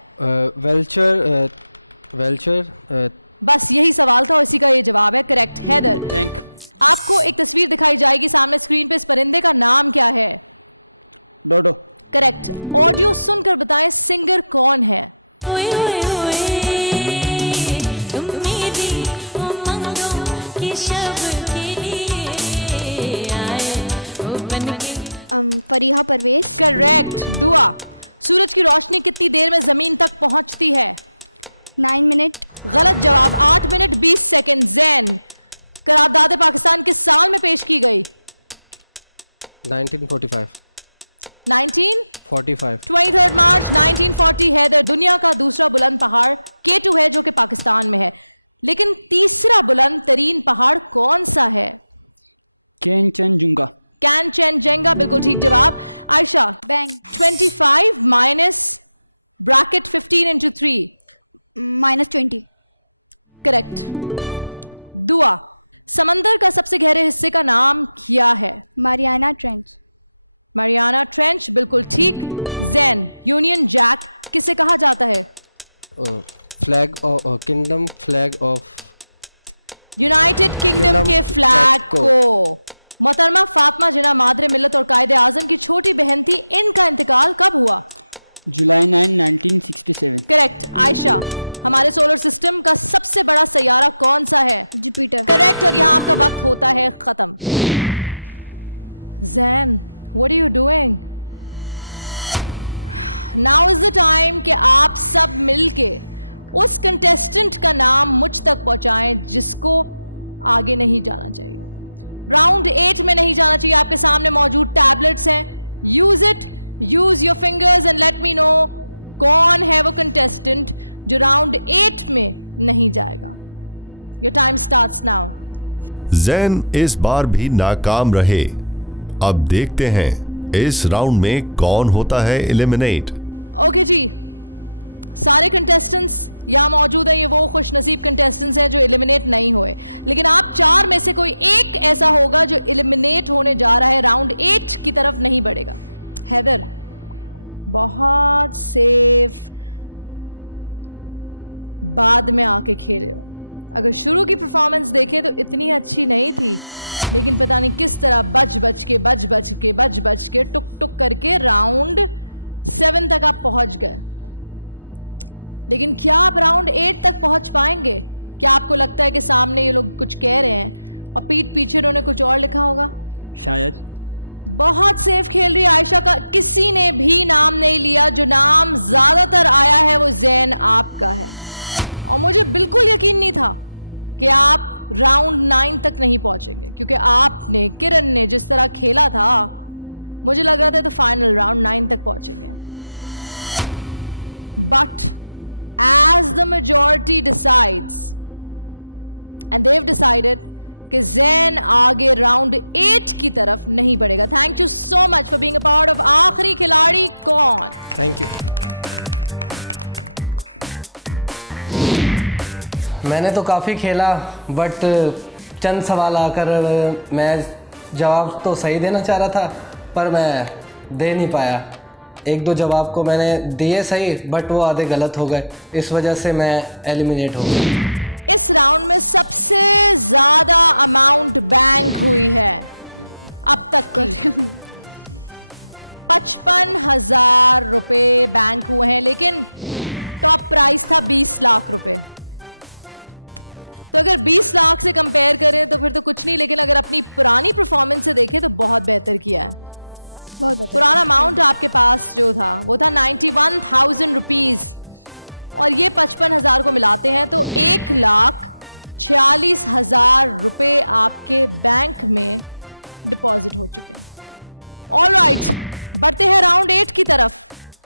वेल्चर। बस यही सवाल था और इसी का ये जवाब है। करेक्ट। हैदर, आपको एक तस्वीर दिखाई जाएगी सामने स्क्रीन पे, इस परिंदे का नाम क्या है? डोडो। करेक्ट। ऑडियो सुनकर बताएं सिंगर कौन है? फरीहा परवेज। करेक्ट। दुआ, सूरज की रोशनी कितनी देर में जमीन तक पहुंचती है? 9 मिनट। गलत जवाब, 8 मिनट 20 सेकंड। जैन, करारदाद पाकिस्तान किस साल में पेश की गई? 1945। 1945। 23 मार्च 1940। हैदर, दुनिया का दूसरा बुलंद पहाड़ K2 है जो कि पाकिस्तान में है, लेकिन तीसरा बुलंद तरीन पहाड़ कौन सा है? कैनचनजुंगा। कैनचनजंगा, बिल्कुल ठीक जवाब। Ayesha, bang. 25 minus bracket 15 into 3 -20। Correct. दुआ, समंदर का सबसे गहरे हिस्से का नाम क्या है? Mariana trench. मारियाना ट्रेंच, बिल्कुल ठीक। जैन, यूनियन जैक किसे कहा जाता है? Flag of kingdom, flag of United kingdom के फ्लैग को। मोहतरमा फातिमा जिन्ना मादरे मिल्लत और कायदे आजम की छोटी बहन थी, इनका इंतकाल कब हुआ? जुलाई 9, 1967। करेक्ट। आयशा, हमारे सोलर सिस्टम का सबसे बड़ा सैयारा कौन सा है? जुपिटर। करेक्ट। और यहाँ आपका वक्त होता है खत्म। Jain, what are you doing? Now is the time कि आप सब मिलके उस कंटेस्टेंट का नाम मुझ तक पहुंचाएं जिसको आगे नहीं जाना चाहिए, राउंड 8 में नहीं जाना चाहिए। आपके सामने मौजूद टैबलेट्स हैं, use it, use your fingers and let me know कौन है वो कंटेस्टेंट जो राउंड 8 में नहीं जाएगा। Your time starts now. Jain इस बार भी नाकाम रहे। अब देखते हैं इस राउंड में कौन होता है एलिमिनेट। ओके जी, सारे कंटेस्टेंट्स यहाँ मौजूद हैं, ये वो खुशनसीब कंटेस्टेंट्स हैं जो एलिमिनेट नहीं हुए, लेकिन आप 4 में से कोई एक ऐसा होगा जो एलिमिनेट होने जा रहा है, राउंड 8 की तरफ नहीं बढ़ेगा। हैदर, बहुत सेफ, बाद में आके खेले हो। अगर शुरू की परफॉर्मेंस देखें तो इतनी अच्छी नहीं थी, लेकिन पता नहीं किस तरह बच बच के टुक टुक करके राउंड 7 तक आप पहुंच गए। लेकिन क्या आप राउंड 8 तक पहुंच पाएंगे? क्या आपको लगता है कि सामने ये लोग कुछ कह रहे हैं और पीठ पीछे उन्होंने कुछ और लिखा होगा? शायद। बहुत सेफ खेल रही आयशा का किसी ने भी नाम नहीं लिया। जो नाम ज्यादातर आया है वो जैन आपका है, और मुझे बिल्कुल यकीन नहीं था कि आप राउंड 9 तक नहीं पहुंचेंगे, क्योंकि आपने, किरण ने जिस तरह खेला था, मुझे लग रहा था तो फाइनल राउंड 9 तक पहुंचेंगे। But as the majority decides and they've decided कि जैन आगे राउंड 8 की तरफ नहीं बढ़ेगा। Thank you so much for being a part of आखिरी खिलाड़ी कौन। Thank you. मैंने तो काफ़ी खेला, बट चंद सवाल आकर मैं जवाब तो सही देना चाह रहा था, पर मैं दे नहीं पाया। 1-2 जवाब को मैंने दिए सही, बट वो आधे गलत हो गए, इस वजह से मैं एलिमिनेट हो गया। इस राउंड में सबसे ज्यादा अमाउंट बैंक हुई है अब तक की। 55,000 रुपए बैंक हुए हैं, लेकिन टॉप प्राइस था 20 लाख रुपए। तो अगर 20 लाख से कंपेयर करें तो फिर तो कुछ नहीं, लेकिन अगर अपनी पुरानी परफॉर्मेंस से देखें तो बहुत बेहतर किया है। बहुत बेहतर। पुराना अमाउंट आपके पास जो था वो था 91,000 रुपीज, और ये 55,000 को मिलाते हैं तो 1,46,000 रुपए आपके बैंक में डिपॉजिट हो चुके हैं। ऑलराइट, बढ़ते हैं राउंड 8 की तरफ।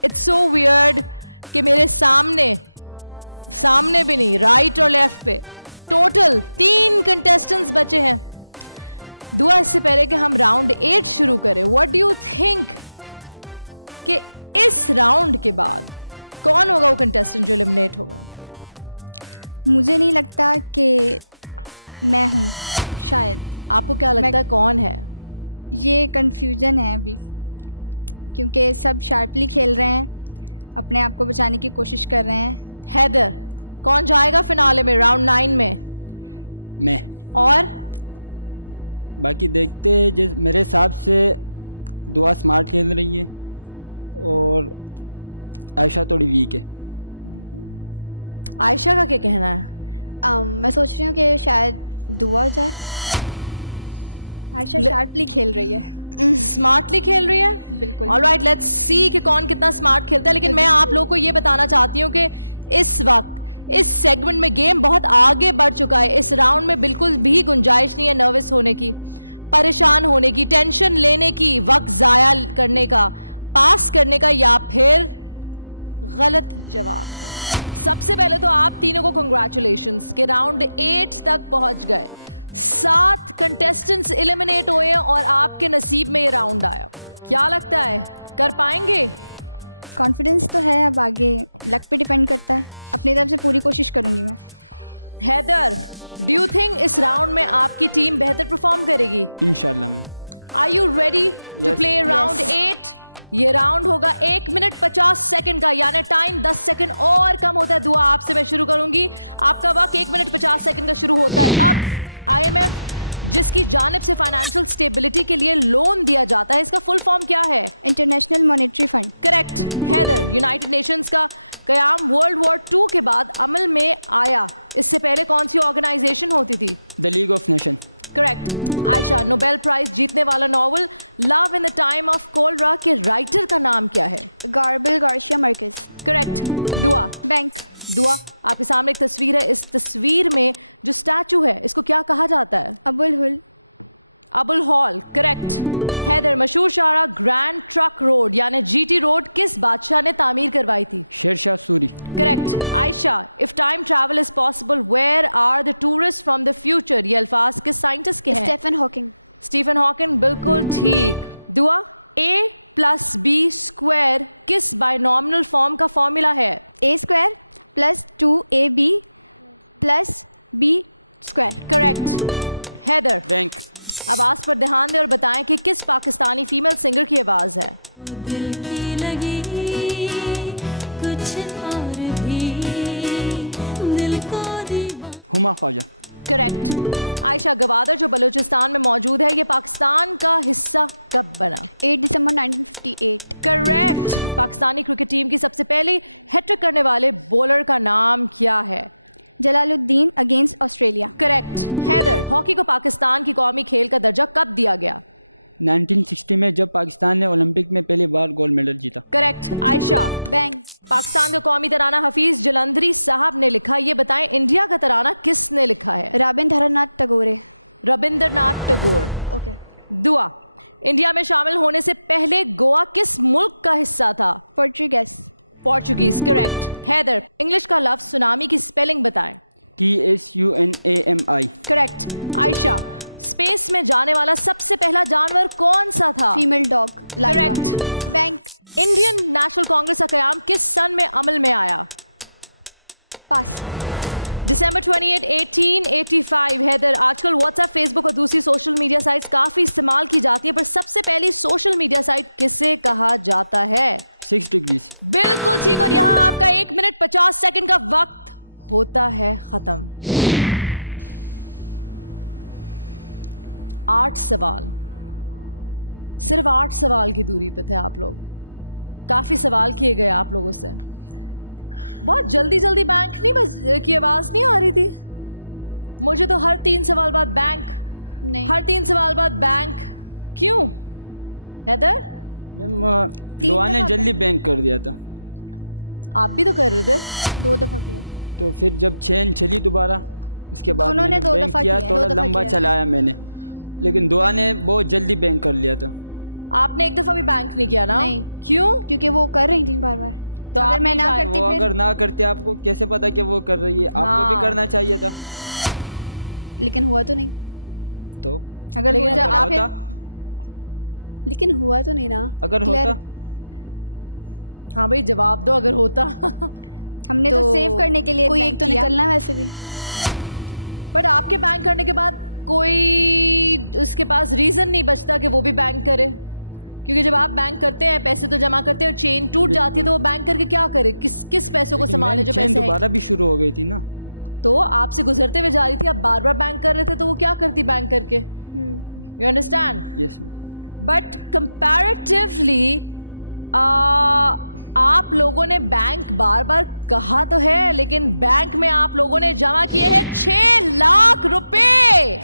इट्स सो वियर्ड कि मेरे सामने भी नहीं, राइट और लेफ्ट पे टोटल 3 कंटेस्टेंट्स बचे हैं। दुआ, इससे पहले कि हम राउंड 8 शुरू करें, व्हाट डू यू थिंक कि इस राउंड के बाद कौन होगा वो कंटेस्टेंट जो एलिमिनेट होगा? मुझे नहीं लगता कि मैं हूँ, शायद। आपको क्या लगता है कौन है? ये कंफ्यूजन है अभी, क्योंकि सब शार्पली खेल रहे हैं, अपने आप को बचाने की कोशिश कर रहे हैं। हैदर, कौन जाएगा फिनाले में, राउंड 9 में? मैं। और बाकी देखते हैं। जिस मेरे हिसाब से दुआ स्मार्ट खेल रही है और आयशा थोड़ी वीक है। आयशा का क्या कहना है? मैं सोच रही हूँ कि शायद दुआ जाए। आयशा शार्पली खेल रही है, स्मार्टली खेल रही है। बिल्कुल। ऑलराइट, लेट्स सी कि कौन कितना स्मार्ट खेलता है। लेकिन मैं आप लोगों को ये बताना चाहती हूँ कि इस वक्त इस सेगमेंट में गेम बहुत आगे बढ़ चुका है। इस राउंड में बिल्कुल भी गुंजाइश नहीं है नर्वस होने की, परेशान होने की, टेंशन लेने की, वक्त ज़ाया करने का, पास करने का या फिर गलत जवाब का। सबसे पहले तो आप तीनों को कंग्रेचुलेशंस कि राउंड 8 तक पहुंच गए। 7 कंटेस्टेंट्स एलिमिनेट हुए और आपके नसीब में ये राउंड आया। क्या लगता है, कर पाएंगे? कॉन्फिडेंस तो है, अब आगे लक पे डिपेंड करता है। अपनी तरफ से पूरी कोशिश करूंगी मैं। हैदर, डू यू थिंक इस राउंड में आपकी टीम बेहतर परफॉर्म करेगी? इंशाल्लाह मैं। Are you ready to play round 8? ये राउंड होगा 1 मिनट 50 सेकंड का, यानी टाइम 10 सेकंड और कम होता है। दुआ, आपसे मैं शुरू करूंगी। आपका वक्त 1 मिनट 50 सेकंड का शुरू होता है अब। IMF जिसकी जानिब से फाइनेंशियल स्टेबिलिटी के लिए लोन दिया जाता है, इसका फुल फॉर्म क्या है? International Monetary Fund. Correct. Haider, United Nations का कयाम वर्ल्ड वॉर 2 के बाद अमल में आया। इससे पहले कौन सी ऑर्गेनाइजेशन होती थी? The League of Nation. Correct. Ayesha, Nobel prize जीतने वाला novel love in the time of cholera के राइटर का नाम क्या है? Gabriel Garcia Marquez. Correct. Dua, bank. Dua, आपके सामने एक तस्वीर है। इस तस्वीर में जो स्टैचू है इसको क्या कहा जाता है? अबुल हॉल। करेक्ट। हैदर, मशहूर शाहरा ग्रैंड ट्रक रोड यानी GT रोड किस बादशाह ने तामीर करवाई थी? Sher Shah Suri. Correct. Ayesha, if time travel is possible where are the tourist from the future? ये अल्फाज किस साइंटिस्ट के हैं? Stephen Hawking. स्टीफन हॉकिंग, बिल्कुल ठीक। दुआ, A+B² किस बाइनॉमिनल फॉर्म का फॉर्मूला है? A² + 2AB + B²। Correct. Haider, bank. आवाज़ पर ध्यान दें और बताएं कि किस पाकिस्तानी फीमेल सिंगर की आवाज़ है? हुमा ख्वाजा। करेक्ट। आयशा, गवादर जो बलूचिस्तान में मौजूद है, ये पाकिस्तान का हिस्सा कब बना? 8 दिसंबर 1958। करेक्ट। पाकिस्तानी क्रिकेट टीम की सबसे पहले हैट्रिक करने वाले बॉलर का नाम क्या है? Jalaluddin against Australia. Correct. Haider, hockey को पाकिस्तान की कौमी खेल का दर्जा कब दिया गया? 1960 में, जब पाकिस्तान ने ओलंपिक में पहली बार गोल्ड मेडल जीता। करेक्ट। आयशा, बैंक। पाकिस्तान का कौमी तराना हफीज जलंधरी साहब ने लिखा। ये बताएं इंडिया का तराना किसने लिखा है? रविंद्रनाथ टैगोर। रविंद्रनाथ टैगोर। ओके। दुआ, इंडिया में शामिल होने से पहले गोवा किस मुल्क का हिस्सा था? पोर्चुगीज। करेक्ट। हैदर, इंग्लिश का लफ्ज सुनामी की स्पेलिंग बताएं। TSUNAMI। करेक्ट। आयशा, स्पेस में जाने वाला सबसे पहला जानवर कौन सा था? Female dog. Correct. Bank. Indian national Congress का कयाम किस सन में अमल में आया? पास। दिसंबर 28, 1885। हैदर, आजकल व्हाट्सएप, फेसबुक और दूसरी सोशल मीडिया साइट्स काफ़ी इस्तेमाल की जाती है, पर सबसे पहली सोशल मीडिया साइट किसे कहा जाता है? 6 डिग्रीज। बिल्कुल ठीक। और यहाँ आपका 1 मिनट 50 सेकंड का वक्त होता है खत्म। 8 सवाल, सिर्फ 8 सवाल की दूरी पे थे आप लोग। काफ़ी सवाल किए गए आप लोगों से। बहुत जल्दी जल्दी बैंक की आवाज़ नहीं आ रही थी मुझे तो। हर 3 सवाल बाद बैंक नहीं, हर 3 सवाल बाद बैंक। क्यों हैदर? दुआ ने जल्दी बैंक कर दिया था। आप भी तो कर रहे थे। 2 दफ़ा किया। तो फिर जब चेन चली दोबारा, उसके बाद मैंने 2 दफ़ा किया, थोड़ा लंबा चलाया मैंने, लेकिन दुआ ने बहुत जल्दी बैंक कर लिया था। आपने 1 दफ़ा भी बैंक नहीं किया ना? नहीं। क्यों? क्योंकि वो कर रही थी बार बार। तो अगर मैं ना करती वो फिर अगर ना करते आपको कैसे पता कि वो कर रही है? आपको भी करना चाहिए था। लेकिन हुआ तो नहीं। तो अगर हो जा आप होता, लेकिन हुआ तो नहीं ना। अगर होता। हाँ भाई जवाब दो, अगर होता। हमने तो सेव करने के लिए कोई बैंक तो निकलना वैसे भी। बट आपके बैंक करने के बाद कोई उसके पास रीजन नहीं बचता कि वो भी बैंक करे, क्योंकि जब आप बैंक करते हैं पैसे तो जमा करते हैं और चेन टूट जाती है तो वो बैंक करके क्या करे? किस पैसों को संभाले जो पैसे दोबारा भी शुरू हो गई थी ना, तो आपसे गुजरते हुए जा रही थी, आप बार बार बैंक कर रहे थे, तो वो क्या करती बैंक करके? You understand? Yes. But comparatively आप लोगों ने बैंक बार बार कहा तो है, लेकिन बैंक में आप लोगों ने जमा किए हैं 6 लाख रुपए।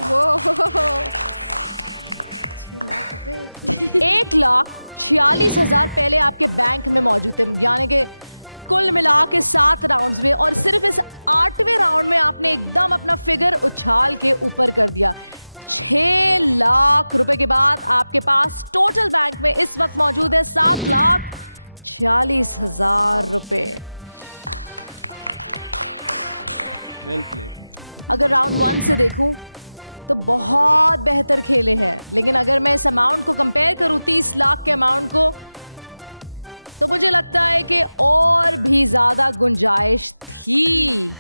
1,46,000 पहले आपके बैंक में मौजूद थे, यानी कि कुल मिला के 7 राउंड्स में, और सिर्फ इस 8वें राउंड में आपने एकदम अपना फिगर उछाल के ऊपर कर दिया। 6 लाख रुपए के बाद आपके पास टोटल बैंक में इस वक्त मौजूद है 7,46,000 रुपए। Well played. अगर राउंड 1 से देखूं तो बहुत बेहतर खेले हैं, लेकिन अगर मैं इस अमाउंट को कंपेयर करूं 30 लाख के अमाउंट को, तो मुझे लगता है कि और भी ज्यादा गुंजाइश थी।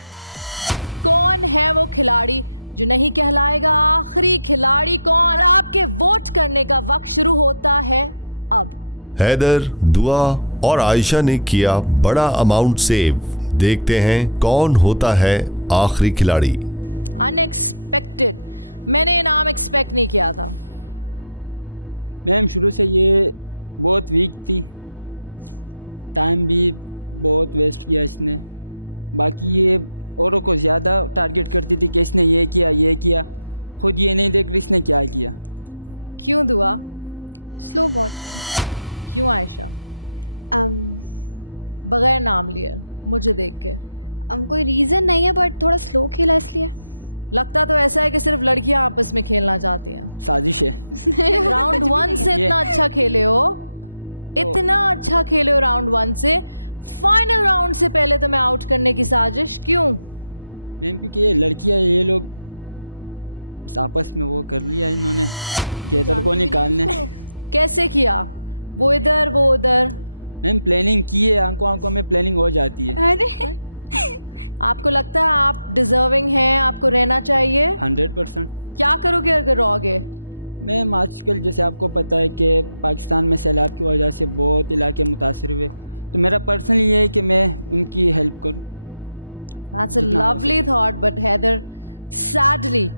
कौन है वो खिलाड़ी जो नहीं कहलाएगा आखिरी खिलाड़ी कौन? आपके वोट करने का वक्त शुरू होता है अब। हैदर, दुआ और आयशा ने किया बड़ा अमाउंट सेव। देखते हैं कौन होता है आखिरी खिलाड़ी। अनएक्सपेक्टेड, मैंने इनाम एक्सपेक्ट नहीं किया था। मैम शुरू से ये बहुत वीक थी, टाइम भी बहुत वेस्ट किया इसने। बाकी ये औरों को ज़्यादा टारगेट करती थी कि इसने ये किया, खुद ये नहीं देख रही इसने क्या किया। क्यों दुआ? स्लो बहुत। क्यों आयशा? बगैर नाम लिए मुझे देख के कोई रीज़न नहीं है, बट थोड़ा स्लो खेला इसलिए। लगता तो ऐसा है कि सिर्फ लड़कियां आपस में खेलना चाहती हैं। साजिश है। राउंड 1 से इतना अच्छा खेले हो, इतना अच्छा खेले हो राउंड 1 से, फाइनल राउंड से पहले तो मैं आउट करने की साजिश। क्यों मैम? क्योंकि ये लड़कियां, ये लोग आपस में वो कर लिया इन्होंने कि इधर को निकालने। कैसे किया? वो इधर वो उधर। मैम प्लानिंग की है, आंखों आंखों में प्लानिंग हो जाती है। अरे आपको लगता है आप डिजर्विंग हैं, आपको रहना चाहिए? 100%। क्या करोगे अगर रहोगे? मैम आजकल जैसे आपको पता है कि पाकिस्तान में सैलाब की वजह से बहुत इलाके मुतासर हुए, तो मेरा पर्सनल ये है कि मैं उनकी हेल्प करूं। That's a lovely thought, but Haider sadly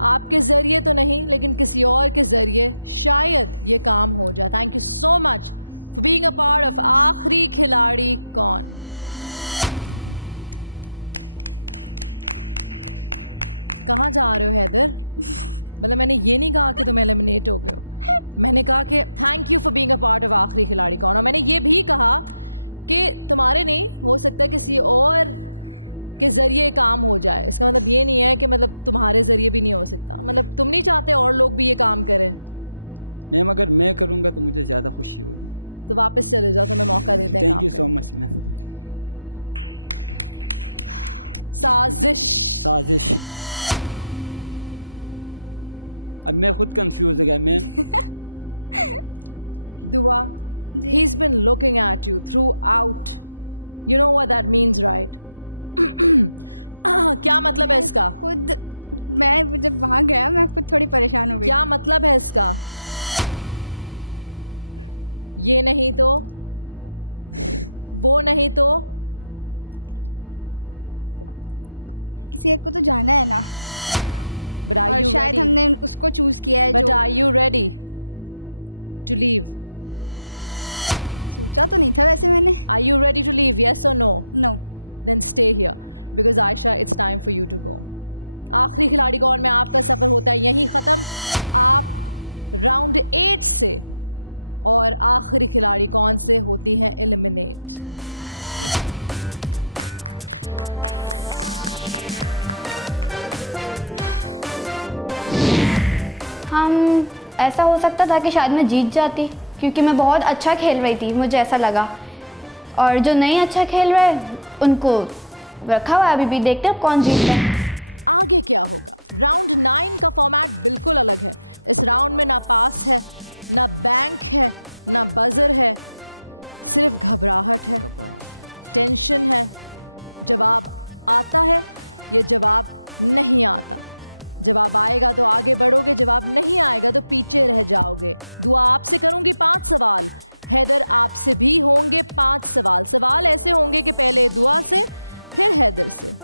आपके ज़रिए तो नहीं, लेकिन किसी और के ज़रिए शायद ये काम हो जाए। Thank you so much for being a part of आखिरी खिलाड़ी कौन। कहाँ जा रहे हो हैदर? मतलब मैंने ये नहीं कहा कि तुम एलिमिनेट हो गए हो, मैंने कहा कि thank you for being a part of आखिरी खिलाड़ी कौन, और मैंने ये भी कहा कि तुम्हारे नहीं हो सकता किसी और के ज़रिए काम हो जाए। इसका मतलब ये नहीं है कि मतलब तुम्हारे ज़रिए भी नहीं हो सकता, मतलब तुम नहीं चाहते और लोग भी ये काम करें। मैम अगर मैं करूँगा तो मुझे ज़्यादा खुशी होगी। तो वापस चले जाओ, तुम्हें मौका देते हैं। Thank you so much ma'am. साजिश। अब मैं खुद कंफ्यूज हो गया मैम। दुआ, he's been looking at you throughout. You know what that means, right? क्या मतलब है इसका? खुद मैं जब वहाँ गया मैं खुद थोड़ी परेशान हो गई। क्या मतलब है इसका? ये नहीं तो, वो नहीं तो, किसी एक को तो जाना है ना। But are और you शायद ready? हमने उसको चूज किया है। But are you ready to leave? सोचा तो नहीं था वैसे मैंने। Are you ready to leave? Yes or no? No. Then stay here because Aisha, it's time for you to go. आखिरी खिलाड़ी कौन में आपका सफ़र होता है यहीं ख़त्म। आप राउंड 8 से और आखिरी खिलाड़ी कौन से होती हैं एलिमिनेट। हम ऐसा हो सकता था कि शायद मैं जीत जाती, क्योंकि मैं बहुत अच्छा खेल रही थी, मुझे ऐसा लगा। और जो नहीं अच्छा खेल रहे उनको रखा हुआ है, अभी भी देखते हैं कौन जीतता है। आगे क्या होगा? राउंड 9 का फॉर्मेट बिल्कुल अलग है। इस राउंड में ना पास है, ना बैंक है, ना बजर है, सिर्फ घबराहट है, टेंशन है। जवाब आता है, ये जवाब नहीं आता। जवाब आएगा तो आगे बढ़ोगे, जवाब नहीं आएगा तो पीछे रह जाओगे। दुआ आपसे करूंगी 5 सवाल, हैदर आपसे भी होंगे 5 सवाल। सवाल ऐसे होंगे कि पहले दुआ से फिर हैदर से,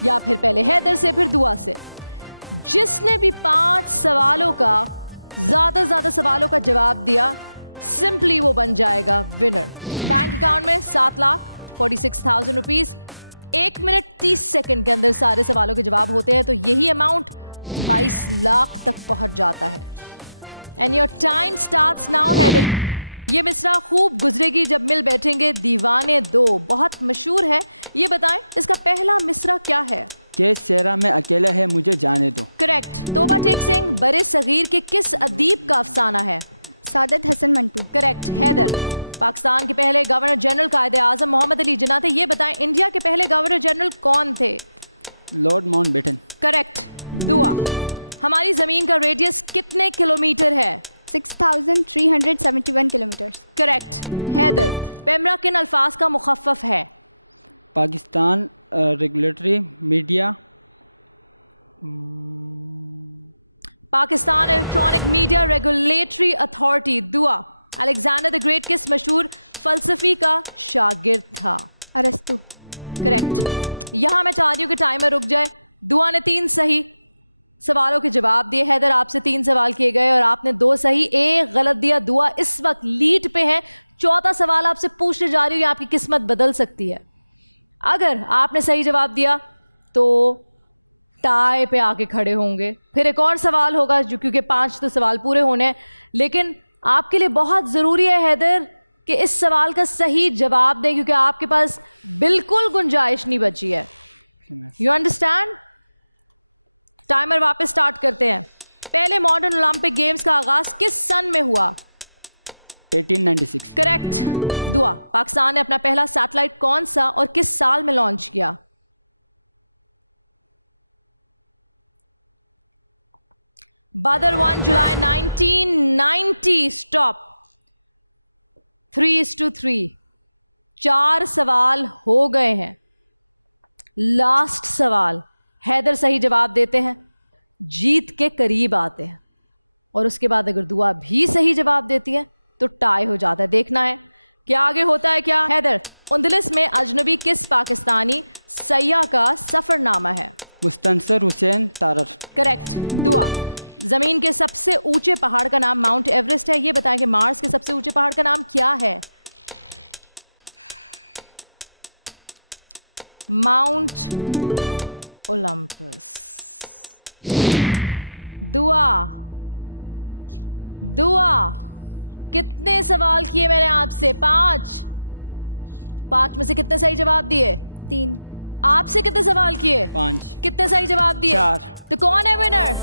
या फिर पहले हैदर से फिर दुआ से। जिसने भी 5 सवालों का ज़्यादा से ज़्यादा सवालों का जवाब दिया, सिंपली वो बन जाएगा विनर। बैंक अकाउंट में 7,46,000 रुपीज़। 1 मिनट 30 सेकंड के अंदर सारे सवालों के जवाब होते हैं, तो यही अमाउंट 22 लाख तक पहुंच जाता है। And your time starts now Haider. ये मिसरा खूब गुजरेगी जब मिल बैठेंगे दीवाने दो, बहुत मशहूर है। ये बताएं इसका पहला मिसरा क्या है? के सेरा में अकेला है मुझे जाने दो। करेक्ट। तोबा टेक सिंह बरे सगीर के किस अदीब का अफसाना है? सादत हसन मंटू। करेक्ट। हैदर, पाकिस्तान के पहले गवर्नर जनरल कायदे आजम मोहम्मद अली जिन्ना थे। ये बताएं इंडिया के पहले गवर्नर जनरल कौन थे? Lord Mountbatten. करेक्ट। दुआ, हमारी ज़मीन का रेडियस कितने किलोमीटर है? 6,371 किलोमीटर। करेक्ट। हैदर, पेमरा किन अल्फाज का मुखफ़फ़ है? Pakistan regulatory media, Pakistan electronic media regulatory authority. दुआ, अलेक्जेंडर द ग्रेट किस मशहूर फ़लसफ़ी का शागिर्द था? अरस्तु। करेक्ट। यहाँ मैं चाह रही हूँ कि टाइमर रुक जाए। दुआ ने 3 सही सवालों के जवाब दिए। हैदर, आपसे 3 सवाल किए गए और आपने 2 सही, 1 गलत दिया। दुआ इस वक्त लीड पे है। चौथा सवाल आपसे पूछने जा रही हूँ, आपकी किस्मत बदल सकती है। अगर आपने सही जवाब दिया तो टाई पे आके खड़े होंगे। फिर एक और सवाल होगा जो, क्योंकि 5 तो सवाल पूरे होने हैं, लेकिन आपके लिए बहुत ज़रूरी है हैदर कि इस सवाल का सही जवाब दें, क्योंकि आपके पास बिल्कुल गुंजाइश नहीं बची है। You understand? टाइमर वापस स्टार्ट करते हैं। पहले मॉडर्न ओलंपिक गेम्स का आगाज किस सन में हुआ? 1896। करेक्ट। दुआ, पाकिस्तान ने अपना पहला सैटेलाइट कौन सा और किस साल में लॉन्च किया? बदर 1 जुलाई 1990। स्टॉप। 3:3। 4 सवाल हो गए हैं। लास्ट सवाल। हैदर सही जवाब देते हैं, जीत के करीब आते हैं, और उसके बाद अगर दुआ भी सही जवाब देती है तो टाई हो जाता है। देखना है कि आगे होता है क्या। हैदर, उंदलिस में अजनबी किस पाकिस्तानी सैयाह का सफ़रनामा है? मुस्तनसर हुसैन तारर। करेक्ट। दुआ, ज़मीन के सबसे ऊंचे पहाड़ का नाम माउंट एवरेस्ट है। ये बताएं कि मार्स के सबसे ऊंचे पहाड़ का नाम क्या है? Mount Olympus. दुआ, कितने सवाल किए मैंने आपसे? 5 में से कितने सही जवाब दिए? 3। आपसे कितने सवाल किए? 5। कितने सही जवाब दिए? 4। तो कौन है winner?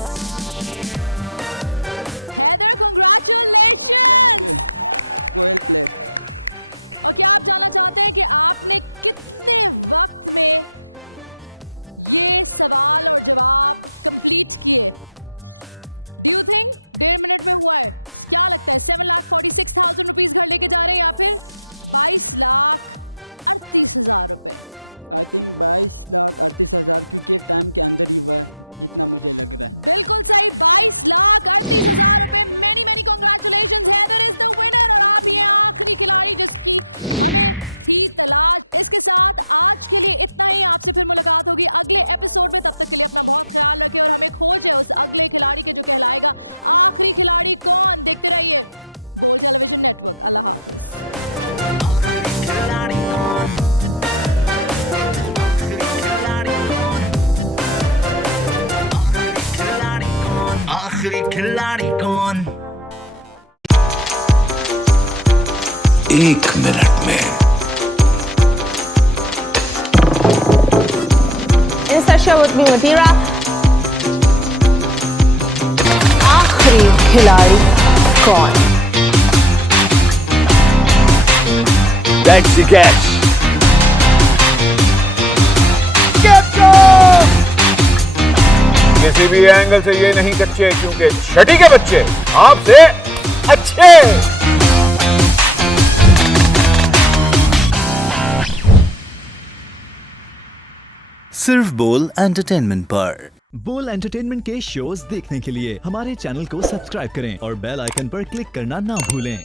Haider, congratulations. Well played. और क्या आप जानना चाहते हैं कि आपने कितने वक्त में ये सवाल और जवाब कंप्लीट किए? डू यू थिंक 1.5 मिनट में हुआ है? क्या लगता है 7,46,000 रुपीज घर लेके जा रहे हैं या फिर 22,38,000 रुपए? आई थिंक 22,38,000, क्योंकि टाइम के अंदर ही हुआ है जितना मुझे लग रहा है। बिल्कुल सही, 22,38,000 रुपए। Many many congratulations, Haider is the winner. और आप ये आखिरी खिलाड़ी जिसकी हमें थी तलाश। इसके साथ आज के लिए इतना ही। आपसे फिर मुलाकात होगी अगले एपिसोड में। तब तक के लिए अपना बहुत ख्याल रखें और हमें खोज है उस अगले खिलाड़ी के जो कहलाएगा आखिरी खिलाड़ी कौन। देखते रहिए बोल टेलीविजन नेटवर्क। अल्लाह हाफिज। आखिरी खिलाड़ी कौन? 1 मिनट में आखिरी खिलाड़ी कौन? That's the catch. किसी भी एंगल से ये नहीं कच्चे, क्योंकि छठी के बच्चे आपसे अच्छे। सिर्फ बोल एंटरटेनमेंट पर। बोल एंटरटेनमेंट के शोज देखने के लिए हमारे चैनल को सब्सक्राइब करें और बेल आइकन पर क्लिक करना ना भूलें।